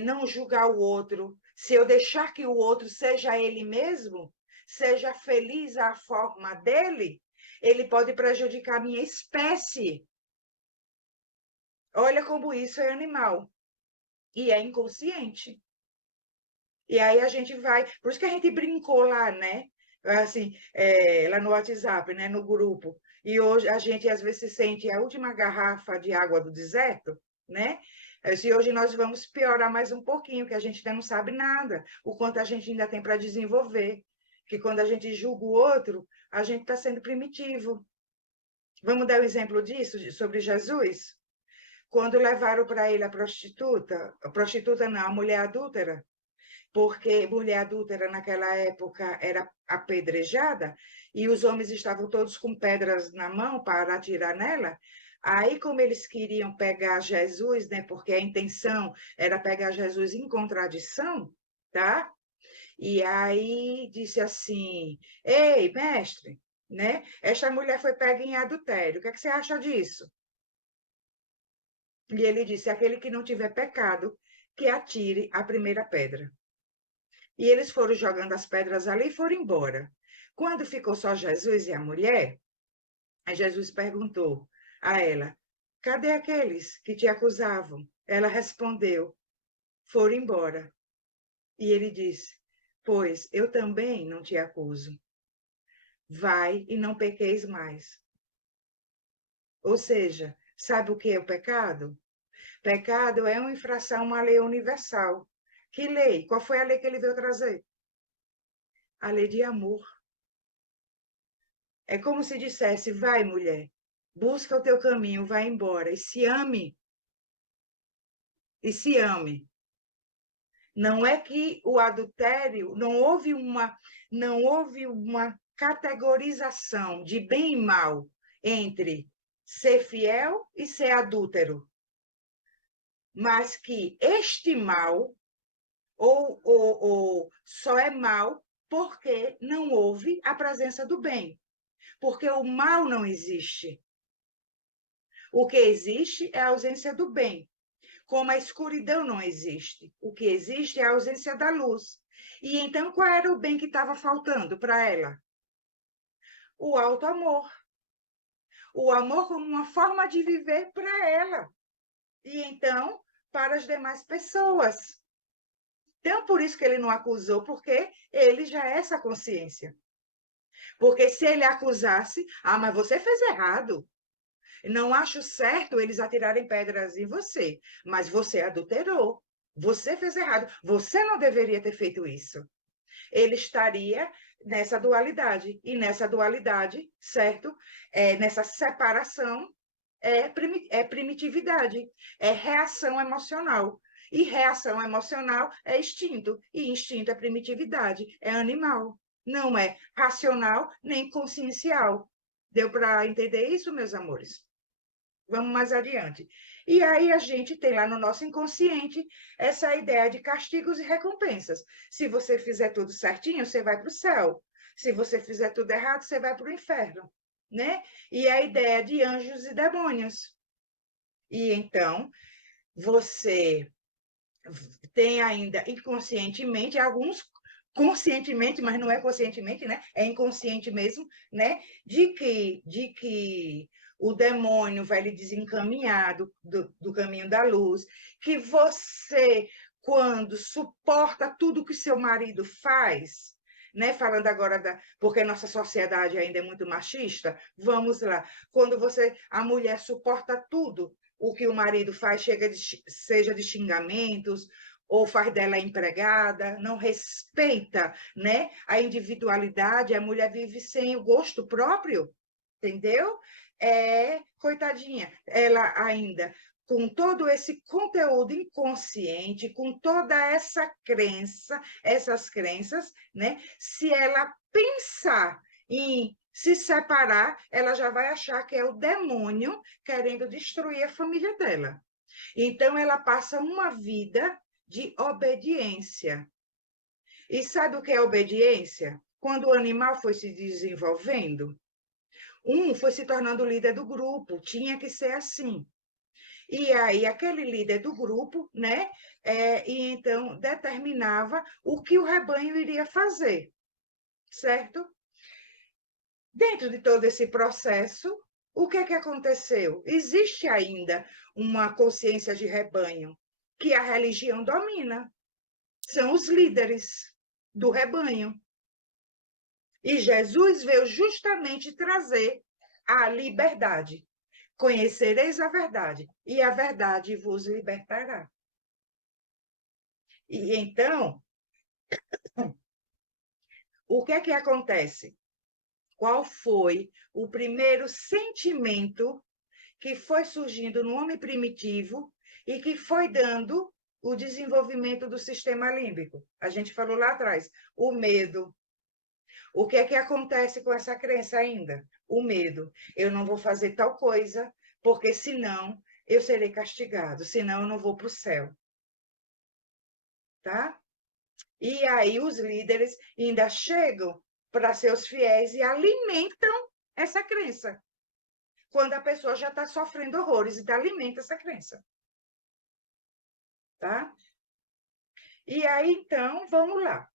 não julgar o outro, se eu deixar que o outro seja ele mesmo, seja feliz à forma dele, ele pode prejudicar a minha espécie. Olha como isso é animal e é inconsciente. E aí a gente vai. Por isso que a gente brincou lá, né? Assim, lá no WhatsApp, né? No grupo. E hoje a gente às vezes se sente a última garrafa de água do deserto, né? Se hoje nós vamos piorar mais um pouquinho, que a gente ainda não sabe nada, o quanto a gente ainda tem para desenvolver. Que quando a gente julga o outro, a gente está sendo primitivo. Vamos dar um exemplo disso, sobre Jesus? Quando levaram para ele a prostituta não, a mulher adúltera, porque mulher adúltera naquela época era apedrejada e os homens estavam todos com pedras na mão para atirar nela. Aí, como eles queriam pegar Jesus, né, porque a intenção era pegar Jesus em contradição, tá? E aí disse assim: Ei, mestre, né? Esta mulher foi pega em adultério. O que é que você acha disso? E ele disse: aquele que não tiver pecado, que atire a primeira pedra. E eles foram jogando as pedras ali e foram embora. Quando ficou só Jesus e a mulher, aí Jesus perguntou a ela: cadê aqueles que te acusavam? Ela respondeu: foram embora. E ele disse: pois eu também não te acuso. Vai e não pequeis mais. Ou seja, sabe o que é o pecado? Pecado é uma infração a uma lei universal. Que lei? Qual foi a lei que ele veio trazer? A lei de amor. É como se dissesse: vai, mulher, busca o teu caminho, vai embora e se ame. E se ame. Não é que o adultério, não houve uma categorização de bem e mal entre ser fiel e ser adúltero, mas que este mal ou só é mal porque não houve a presença do bem, porque o mal não existe. O que existe é a ausência do bem. Como a escuridão não existe, o que existe é a ausência da luz. E então, qual era o bem que estava faltando para ela? O alto amor. O amor como uma forma de viver para ela. E então, para as demais pessoas. Então, por isso que ele não acusou, porque ele já é essa consciência. Porque se ele acusasse, mas você fez errado. Não acho certo eles atirarem pedras em você, mas você adulterou. Você fez errado. Você não deveria ter feito isso. ele estaria nessa dualidade. E nessa dualidade, certo? Nessa separação, é primitividade, é reação emocional. E reação emocional é instinto, e instinto é primitividade, é animal. Não é racional nem consciencial. Deu para entender isso, meus amores? Vamos mais adiante. E aí a gente tem lá no nosso inconsciente essa ideia de castigos e recompensas. Se você fizer tudo certinho, você vai para o céu. Se você fizer tudo errado, você vai para o inferno, né? E a ideia de anjos e demônios. E então, você tem ainda inconscientemente, alguns conscientemente, mas não é conscientemente, né? É inconsciente mesmo, né? De que o demônio vai lhe desencaminhar do caminho da luz, que você, quando suporta tudo que seu marido faz, né? Falando agora porque nossa sociedade ainda é muito machista, vamos lá. Quando a mulher suporta tudo o que o marido faz, seja de xingamentos, ou faz dela empregada, não respeita, né, a individualidade, a mulher vive sem o gosto próprio, entendeu? Coitadinha, ela ainda com todo esse conteúdo inconsciente, com toda essa crença, essas crenças, né? Se ela pensar em se separar, ela já vai achar que é o demônio querendo destruir a família dela. Então, ela passa uma vida de obediência. E sabe o que é obediência? Quando o animal foi se desenvolvendo, foi se tornando líder do grupo, tinha que ser assim. E aí, aquele líder do grupo, né? E então determinava o que o rebanho iria fazer, certo? Dentro de todo esse processo, o que é que aconteceu? Existe ainda uma consciência de rebanho que a religião domina. São os líderes do rebanho. E Jesus veio justamente trazer a liberdade. Conhecereis a verdade, e a verdade vos libertará. E então, o que é que acontece? Qual foi o primeiro sentimento que foi surgindo no homem primitivo e que foi dando o desenvolvimento do sistema límbico? A gente falou lá atrás, o medo. O que é que acontece com essa crença ainda? O medo. Eu não vou fazer tal coisa, porque senão eu serei castigado, senão eu não vou para o céu. Tá? E aí os líderes ainda chegam para seus fiéis e alimentam essa crença. Quando a pessoa já está sofrendo horrores, então alimenta essa crença. Tá? E aí, então, vamos lá.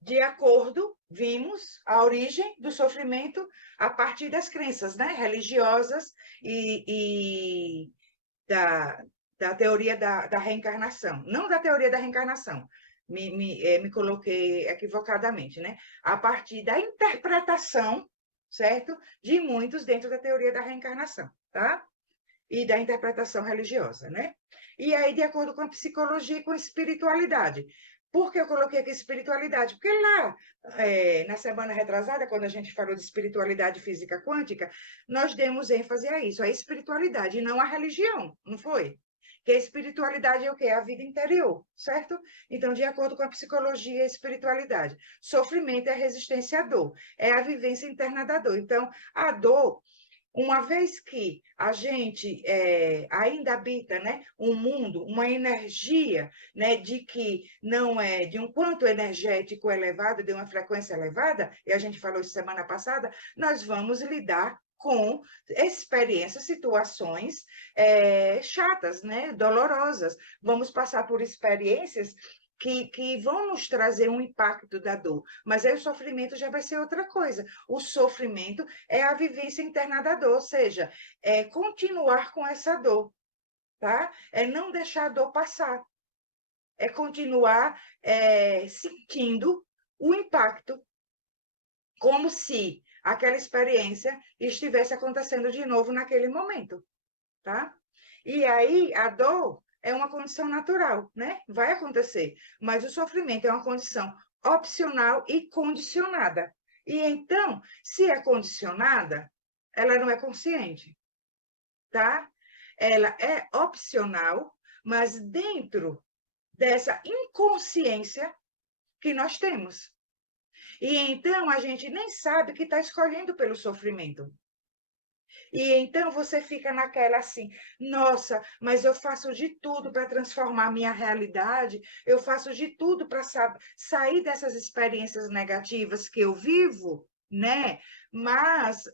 De acordo, vimos a origem do sofrimento a partir das crenças, né? Religiosas e da teoria da reencarnação. Não da teoria da reencarnação, me coloquei equivocadamente, né? A partir da interpretação, certo? De muitos dentro da teoria da reencarnação, tá? E da interpretação religiosa, né? E aí, de acordo com a psicologia e com a espiritualidade. Por que eu coloquei aqui espiritualidade? Porque lá, na semana retrasada, quando a gente falou de espiritualidade física quântica, nós demos ênfase a isso, a espiritualidade, e não a religião, não foi? Que a espiritualidade é o quê? É a vida interior, certo? Então, de acordo com a psicologia e a espiritualidade, sofrimento é a resistência à dor, é a vivência interna da dor. Então, a dor, uma vez que a gente ainda habita, né, um mundo, uma energia, né, de que não é de um quanto energético elevado, de uma frequência elevada, e a gente falou isso semana passada, nós vamos lidar com experiências, situações chatas, né, dolorosas. Vamos passar por experiências que vão nos trazer um impacto da dor, mas aí o sofrimento já vai ser outra coisa. O sofrimento é a vivência interna da dor, ou seja, é continuar com essa dor, tá? É não deixar a dor passar, é continuar sentindo o impacto, como se aquela experiência estivesse acontecendo de novo naquele momento, tá? E aí a dor é uma condição natural, né? Vai acontecer. Mas o sofrimento é uma condição opcional e condicionada. E então, se é condicionada, ela não é consciente, tá? Ela é opcional, mas dentro dessa inconsciência que nós temos. E então a gente nem sabe que está escolhendo pelo sofrimento. E então você fica naquela assim, nossa, mas eu faço de tudo para transformar minha realidade, eu faço de tudo para sair dessas experiências negativas que eu vivo, né? Mas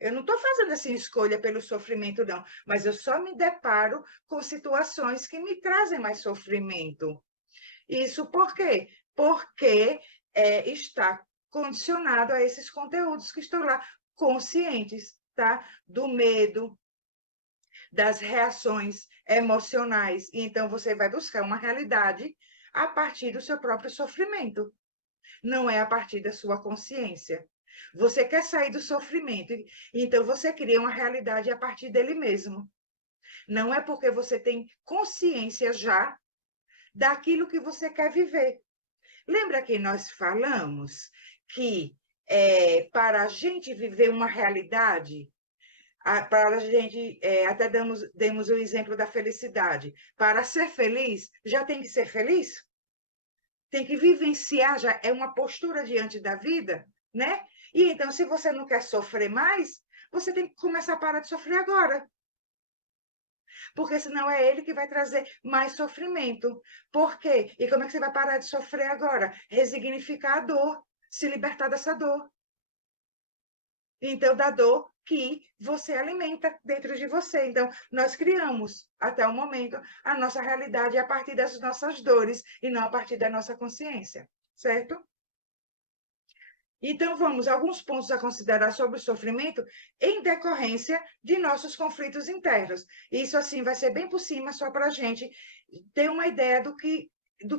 eu não estou fazendo assim escolha pelo sofrimento, não, mas eu só me deparo com situações que me trazem mais sofrimento. Isso por quê? Porque está condicionado a esses conteúdos que estão lá, conscientes, tá? Do medo, das reações emocionais. E então você vai buscar uma realidade a partir do seu próprio sofrimento, não é a partir da sua consciência. Você quer sair do sofrimento, então você cria uma realidade a partir dele mesmo. Não é porque você tem consciência já daquilo que você quer viver. Lembra que nós falamos que para a gente viver uma realidade, para a gente, até demos o exemplo da felicidade. Para ser feliz, já tem que ser feliz? Tem que vivenciar, já é uma postura diante da vida, né? E então, se você não quer sofrer mais, você tem que começar a parar de sofrer agora. Porque senão é ele que vai trazer mais sofrimento. Por quê? E como é que você vai parar de sofrer agora? Resignificar a dor, se libertar dessa dor. Então, da dor que você alimenta dentro de você. Então, nós criamos, até o momento, a nossa realidade a partir das nossas dores e não a partir da nossa consciência, certo? Então, vamos, alguns pontos a considerar sobre o sofrimento em decorrência de nossos conflitos internos. Isso, assim, vai ser bem por cima, só para a gente ter uma ideia do que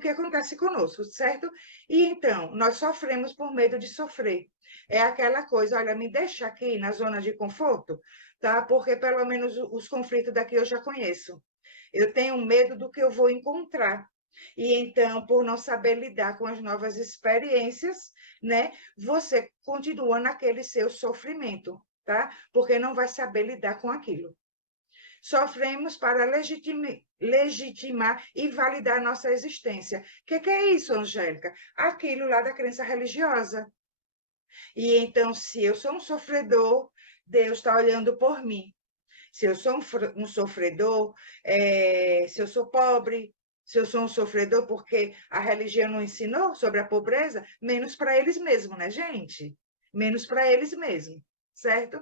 acontece conosco, certo? E então, nós sofremos por medo de sofrer. É aquela coisa, olha, me deixa aqui na zona de conforto, tá? Porque pelo menos os conflitos daqui eu já conheço. Eu tenho medo do que eu vou encontrar. E então, por não saber lidar com as novas experiências, né, você continua naquele seu sofrimento, tá? Porque não vai saber lidar com aquilo. Sofremos para legitimar e validar nossa existência. O que é isso, Angélica? Aquilo lá da crença religiosa. E então, se eu sou um sofredor, Deus está olhando por mim. Se eu sou um sofredor, se eu sou pobre, se eu sou um sofredor porque a religião não ensinou sobre a pobreza, menos para eles mesmos, né, gente? Menos para eles mesmos, certo?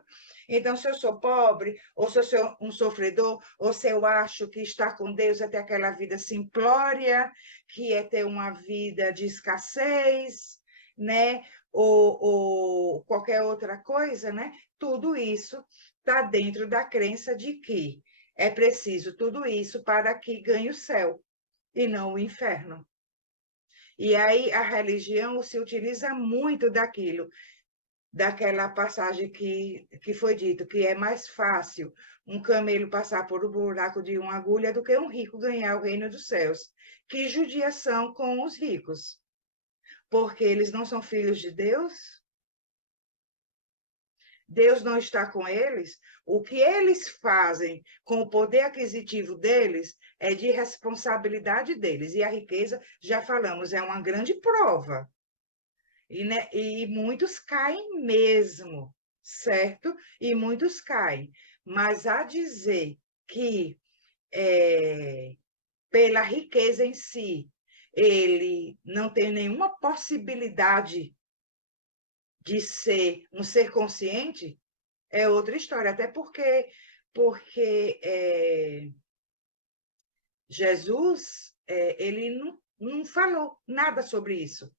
Então, se eu sou pobre, ou se eu sou um sofredor, ou se eu acho que estar com Deus é ter aquela vida simplória, que é ter uma vida de escassez, né? Ou qualquer outra coisa, né? Tudo isso está dentro da crença de que é preciso tudo isso para que ganhe o céu e não o inferno. E aí a religião se utiliza muito daquilo, daquela passagem que foi dito, que é mais fácil um camelo passar por um buraco de uma agulha do que um rico ganhar o reino dos céus. Que judiação com os ricos, porque eles não são filhos de Deus? Deus não está com eles, o que eles fazem com o poder aquisitivo deles é de responsabilidade deles. E a riqueza, já falamos, é uma grande prova. E muitos caem mesmo, certo? E muitos caem. Mas a dizer que pela riqueza em si, ele não tem nenhuma possibilidade de ser um ser consciente, é outra história, até porque Jesus ele não falou nada sobre isso.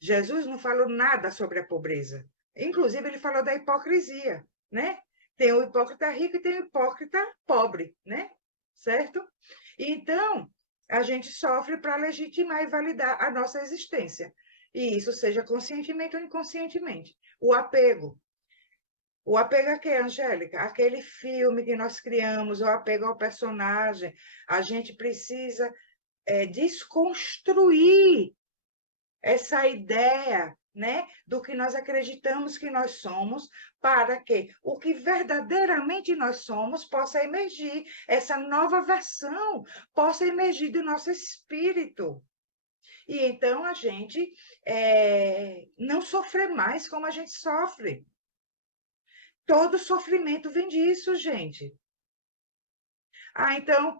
Jesus não falou nada sobre a pobreza. Inclusive, ele falou da hipocrisia, né? Tem o hipócrita rico e tem o hipócrita pobre, né? Certo? Então, a gente sofre para legitimar e validar a nossa existência. E isso seja conscientemente ou inconscientemente. O apego, O apego a quê, Angélica? Aquele filme que nós criamos, o apego ao personagem. A gente precisa desconstruir essa ideia, né, do que nós acreditamos que nós somos, para que o que verdadeiramente nós somos possa emergir, essa nova versão possa emergir do nosso espírito. E então a gente não sofrer mais como a gente sofre. Todo sofrimento vem disso, gente. Então,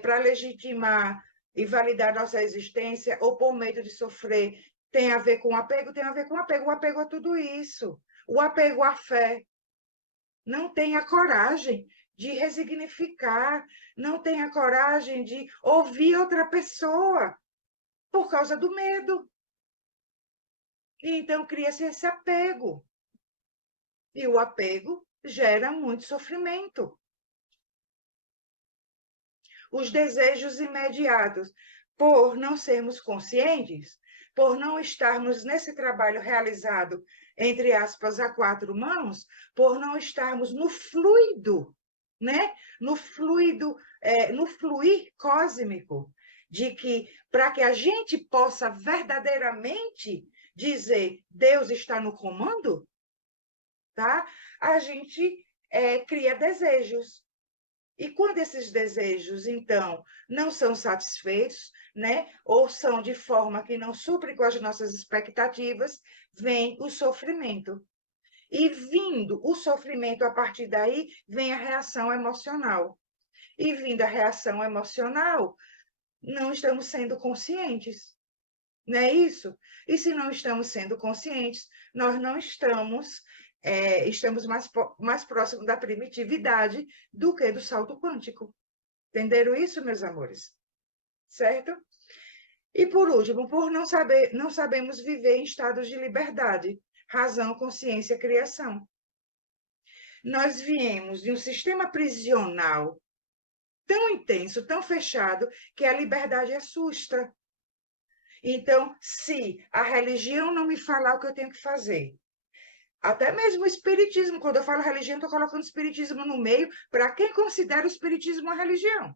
para legitimar e validar nossa existência, ou por medo de sofrer, tem a ver com apego? Tem a ver com apego. O apego a tudo isso. O apego à fé. Não tem a coragem de resignificar, não tem a coragem de ouvir outra pessoa por causa do medo. E então cria-se esse apego. E o apego gera muito sofrimento. Os desejos imediatos, por não sermos conscientes, por não estarmos nesse trabalho realizado, entre aspas, a quatro mãos, por não estarmos no fluido, né? No fluido, no fluir cósmico, de que para que a gente possa verdadeiramente dizer Deus está no comando, tá? A gente cria desejos. E quando esses desejos, então, não são satisfeitos, né, ou são de forma que não supre com as nossas expectativas, vem o sofrimento. E vindo o sofrimento, a partir daí, vem a reação emocional. E vindo a reação emocional, não estamos sendo conscientes, não é isso? E se não estamos sendo conscientes, nós não estamos, estamos mais próximos da primitividade do que do salto quântico. Entenderam isso, meus amores? Certo? E por último, por não sabemos viver em estados de liberdade, razão, consciência, criação. Nós viemos de um sistema prisional tão intenso, tão fechado, que a liberdade assusta. Então, se a religião não me falar o que eu tenho que fazer, até mesmo o espiritismo, quando eu falo religião, estou colocando o espiritismo no meio, para quem considera o espiritismo uma religião.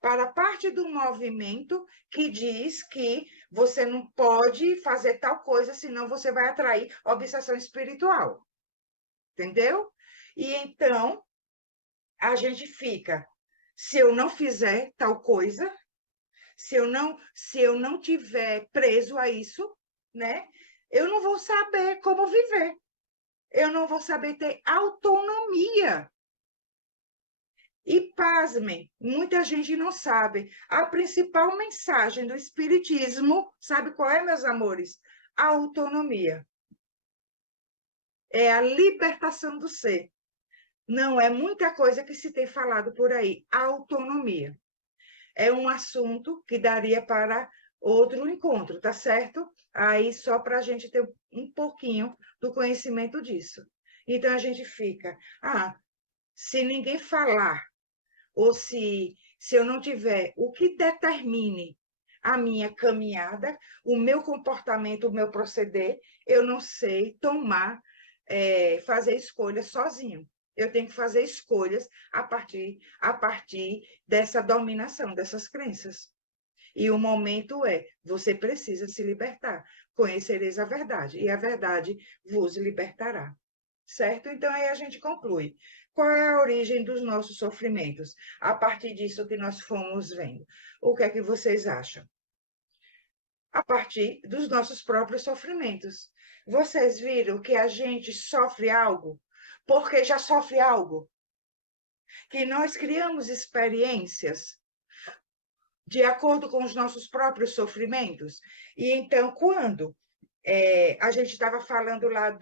Para parte do movimento que diz que você não pode fazer tal coisa, senão você vai atrair obsessão espiritual. Entendeu? E então, a gente fica, se eu não fizer tal coisa, se eu não tiver preso a isso, né? Eu não vou saber como viver. Eu não vou saber ter autonomia. E, pasmem, muita gente não sabe. A principal mensagem do Espiritismo, sabe qual é, meus amores? A autonomia. É a libertação do ser. Não é muita coisa que se tem falado por aí. A autonomia. É um assunto que daria para outro encontro, tá certo? Aí só para a gente ter um pouquinho do conhecimento disso. Então a gente fica, se ninguém falar, ou se eu não tiver o que determine a minha caminhada, o meu comportamento, o meu proceder, eu não sei fazer escolhas sozinho. Eu tenho que fazer escolhas a partir dessa dominação, dessas crenças. E o momento você precisa se libertar. Conhecereis a verdade, e a verdade vos libertará. Certo? Então, aí a gente conclui. Qual é a origem dos nossos sofrimentos? A partir disso que nós fomos vendo. O que é que vocês acham? A partir dos nossos próprios sofrimentos. Vocês viram que a gente sofre algo porque já sofre algo? Que nós criamos experiências de acordo com os nossos próprios sofrimentos? E então, quando a gente estava falando lá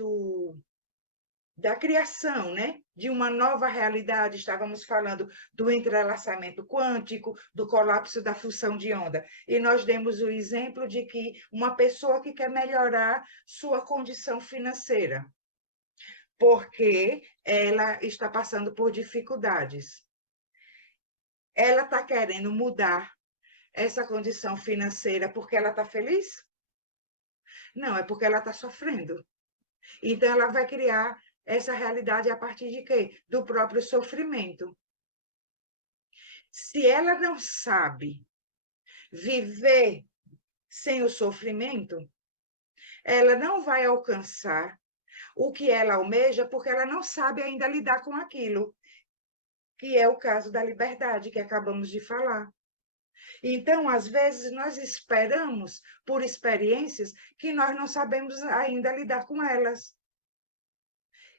da criação, né? De uma nova realidade, estávamos falando do entrelaçamento quântico, do colapso da função de onda. E nós demos o exemplo de que uma pessoa que quer melhorar sua condição financeira, porque ela está passando por dificuldades. Ela está querendo mudar essa condição financeira porque ela está feliz? Não, é porque ela está sofrendo. Então, ela vai criar essa realidade a partir de quê? Do próprio sofrimento. Se ela não sabe viver sem o sofrimento, ela não vai alcançar o que ela almeja, porque ela não sabe ainda lidar com aquilo, que é o caso da liberdade que acabamos de falar. Então, às vezes, nós esperamos por experiências que nós não sabemos ainda lidar com elas.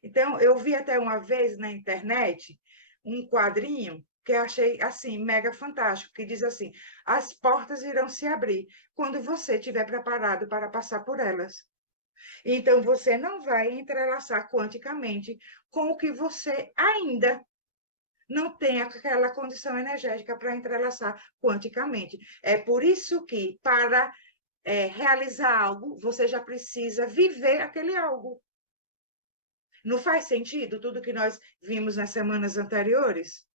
Então, eu vi até uma vez na internet um quadrinho que eu achei assim mega fantástico, que diz assim: as portas irão se abrir quando você estiver preparado para passar por elas. Então, você não vai entrelaçar quanticamente com o que você ainda não tem aquela condição energética para entrelaçar quanticamente. É por isso que, para realizar algo, você já precisa viver aquele algo. Não faz sentido tudo que nós vimos nas semanas anteriores?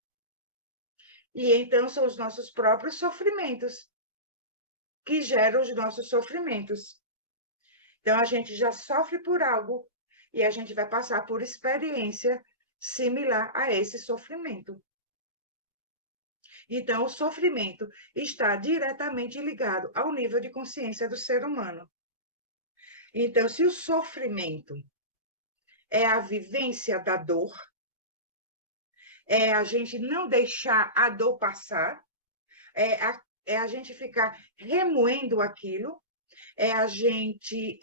E então são os nossos próprios sofrimentos que geram os nossos sofrimentos. Então a gente já sofre por algo e a gente vai passar por experiência similar a esse sofrimento. Então, o sofrimento está diretamente ligado ao nível de consciência do ser humano. Então, se o sofrimento é a vivência da dor, é a gente não deixar a dor passar, é a gente ficar remoendo aquilo, é a gente.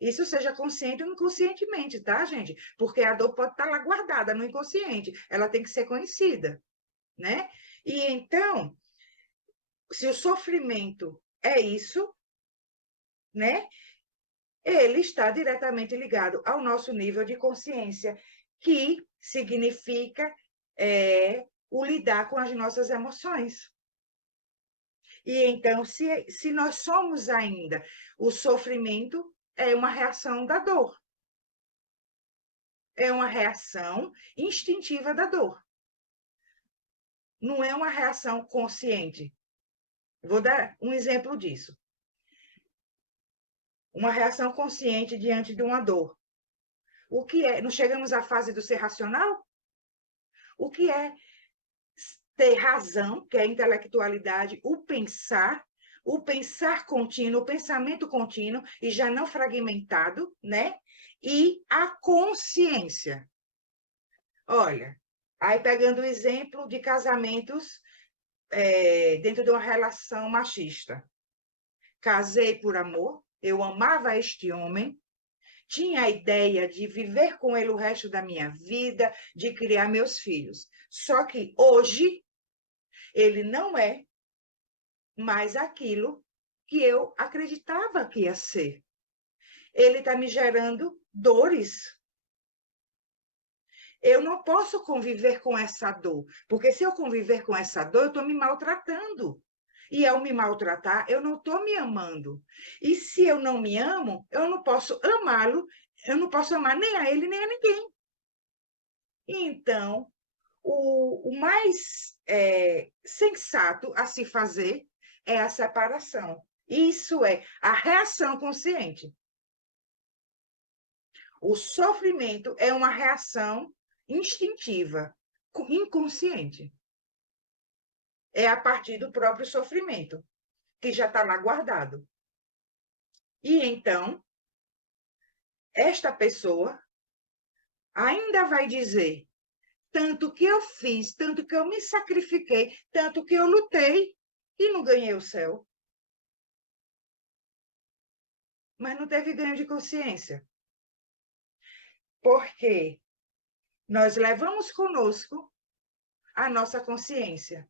Isso seja consciente ou inconscientemente, tá, gente? Porque a dor pode estar lá guardada no inconsciente, ela tem que ser conhecida, né? E então, se o sofrimento é isso, né? Ele está diretamente ligado ao nosso nível de consciência, que significa o lidar com as nossas emoções. E então, se nós somos ainda, o sofrimento é uma reação da dor. É uma reação instintiva da dor. Não é uma reação consciente. Vou dar um exemplo disso. Uma reação consciente diante de uma dor. O que é? Não chegamos à fase do ser racional? O que é ter razão, que é a intelectualidade, o pensar contínuo, o pensamento contínuo e já não fragmentado, né? E a consciência. Olha, aí pegando o exemplo de casamentos dentro de uma relação machista. Casei por amor, eu amava este homem, tinha a ideia de viver com ele o resto da minha vida, de criar meus filhos. Só que hoje ele não é mais aquilo que eu acreditava que ia ser. Ele está me gerando dores. Eu não posso conviver com essa dor, porque se eu conviver com essa dor, eu estou me maltratando. E ao me maltratar, eu não estou me amando. E se eu não me amo, eu não posso amá-lo, eu não posso amar nem a ele, nem a ninguém. Então, o mais sensato a se fazer é a separação. Isso é a reação consciente. O sofrimento é uma reação instintiva, inconsciente. É a partir do próprio sofrimento, que já está lá guardado. E então, esta pessoa ainda vai dizer: tanto que eu fiz, tanto que eu me sacrifiquei, tanto que eu lutei e não ganhei o céu. Mas não teve ganho de consciência. Porque nós levamos conosco a nossa consciência.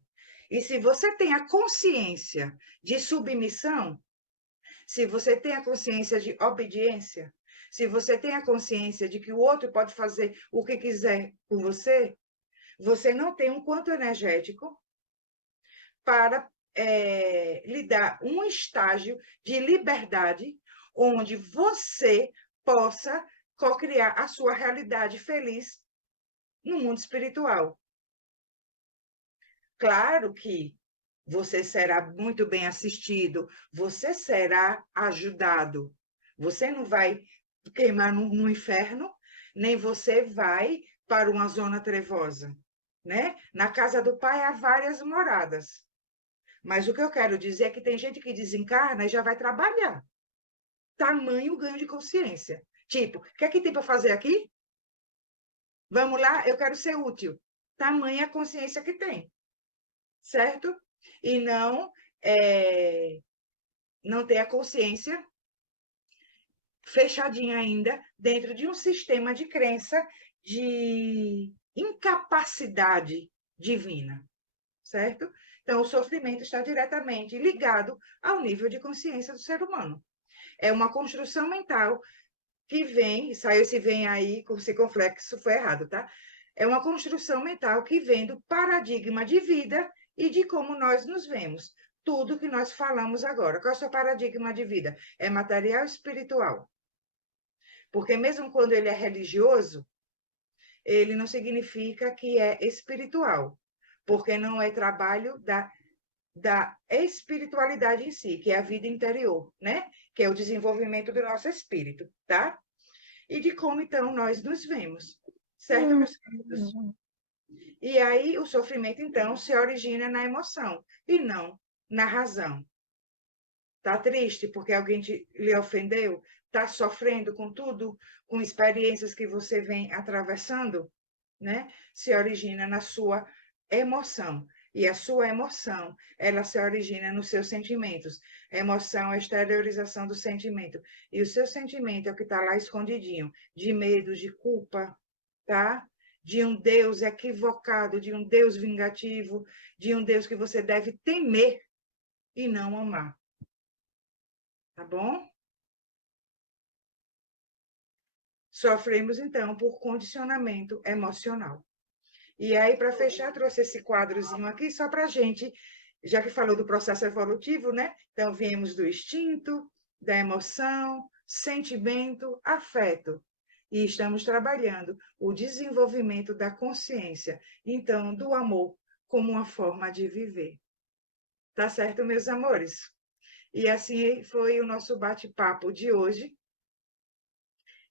E se você tem a consciência de submissão, se você tem a consciência de obediência, se você tem a consciência de que o outro pode fazer o que quiser com você, você não tem um quanto energético para lhe dar um estágio de liberdade onde você possa co-criar a sua realidade feliz no mundo espiritual. Claro que você será muito bem assistido, você será ajudado. Você não vai queimar no inferno, nem você vai para uma zona trevosa, né? Na casa do pai há várias moradas. Mas o que eu quero dizer é que tem gente que desencarna e já vai trabalhar. Tamanho ganho de consciência. Tipo, o que é que tem para fazer aqui? Vamos lá, eu quero ser útil. Tamanha consciência que tem, certo? E não ter a consciência fechadinha ainda dentro de um sistema de crença de incapacidade divina, certo? Então, o sofrimento está diretamente ligado ao nível de consciência do ser humano. É uma construção mental que vem, saiu esse vem aí, se complexo foi errado, tá? É uma construção mental que vem do paradigma de vida e de como nós nos vemos. Tudo que nós falamos agora. Qual é o seu paradigma de vida? É material e espiritual. Porque mesmo quando ele é religioso, ele não significa que é espiritual, porque não é trabalho da espiritualidade em si, que é a vida interior, né? Que é o desenvolvimento do nosso espírito, tá? E de como, então, nós nos vemos, certo, meus queridos? E aí, o sofrimento, então, se origina na emoção e não na razão. Está triste porque alguém lhe ofendeu? Está sofrendo com tudo, com experiências que você vem atravessando? Né? Se origina na sua emoção. E a sua emoção, ela se origina nos seus sentimentos. A emoção é a exteriorização do sentimento. E o seu sentimento é o que está lá escondidinho, de medo, de culpa, tá? De um Deus equivocado, de um Deus vingativo, de um Deus que você deve temer e não amar. Tá bom? Sofremos, então, por condicionamento emocional. E aí, para fechar, trouxe esse quadrozinho aqui só para a gente, já que falou do processo evolutivo, né? Então, viemos do instinto, da emoção, sentimento, afeto. E estamos trabalhando o desenvolvimento da consciência, então, do amor como uma forma de viver. Tá certo, meus amores? E assim foi o nosso bate-papo de hoje.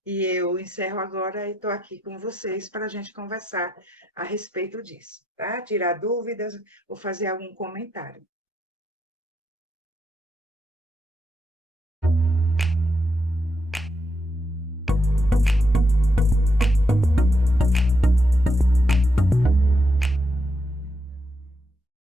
E eu encerro agora e estou aqui com vocês para a gente conversar a respeito disso, tá? Tirar dúvidas ou fazer algum comentário.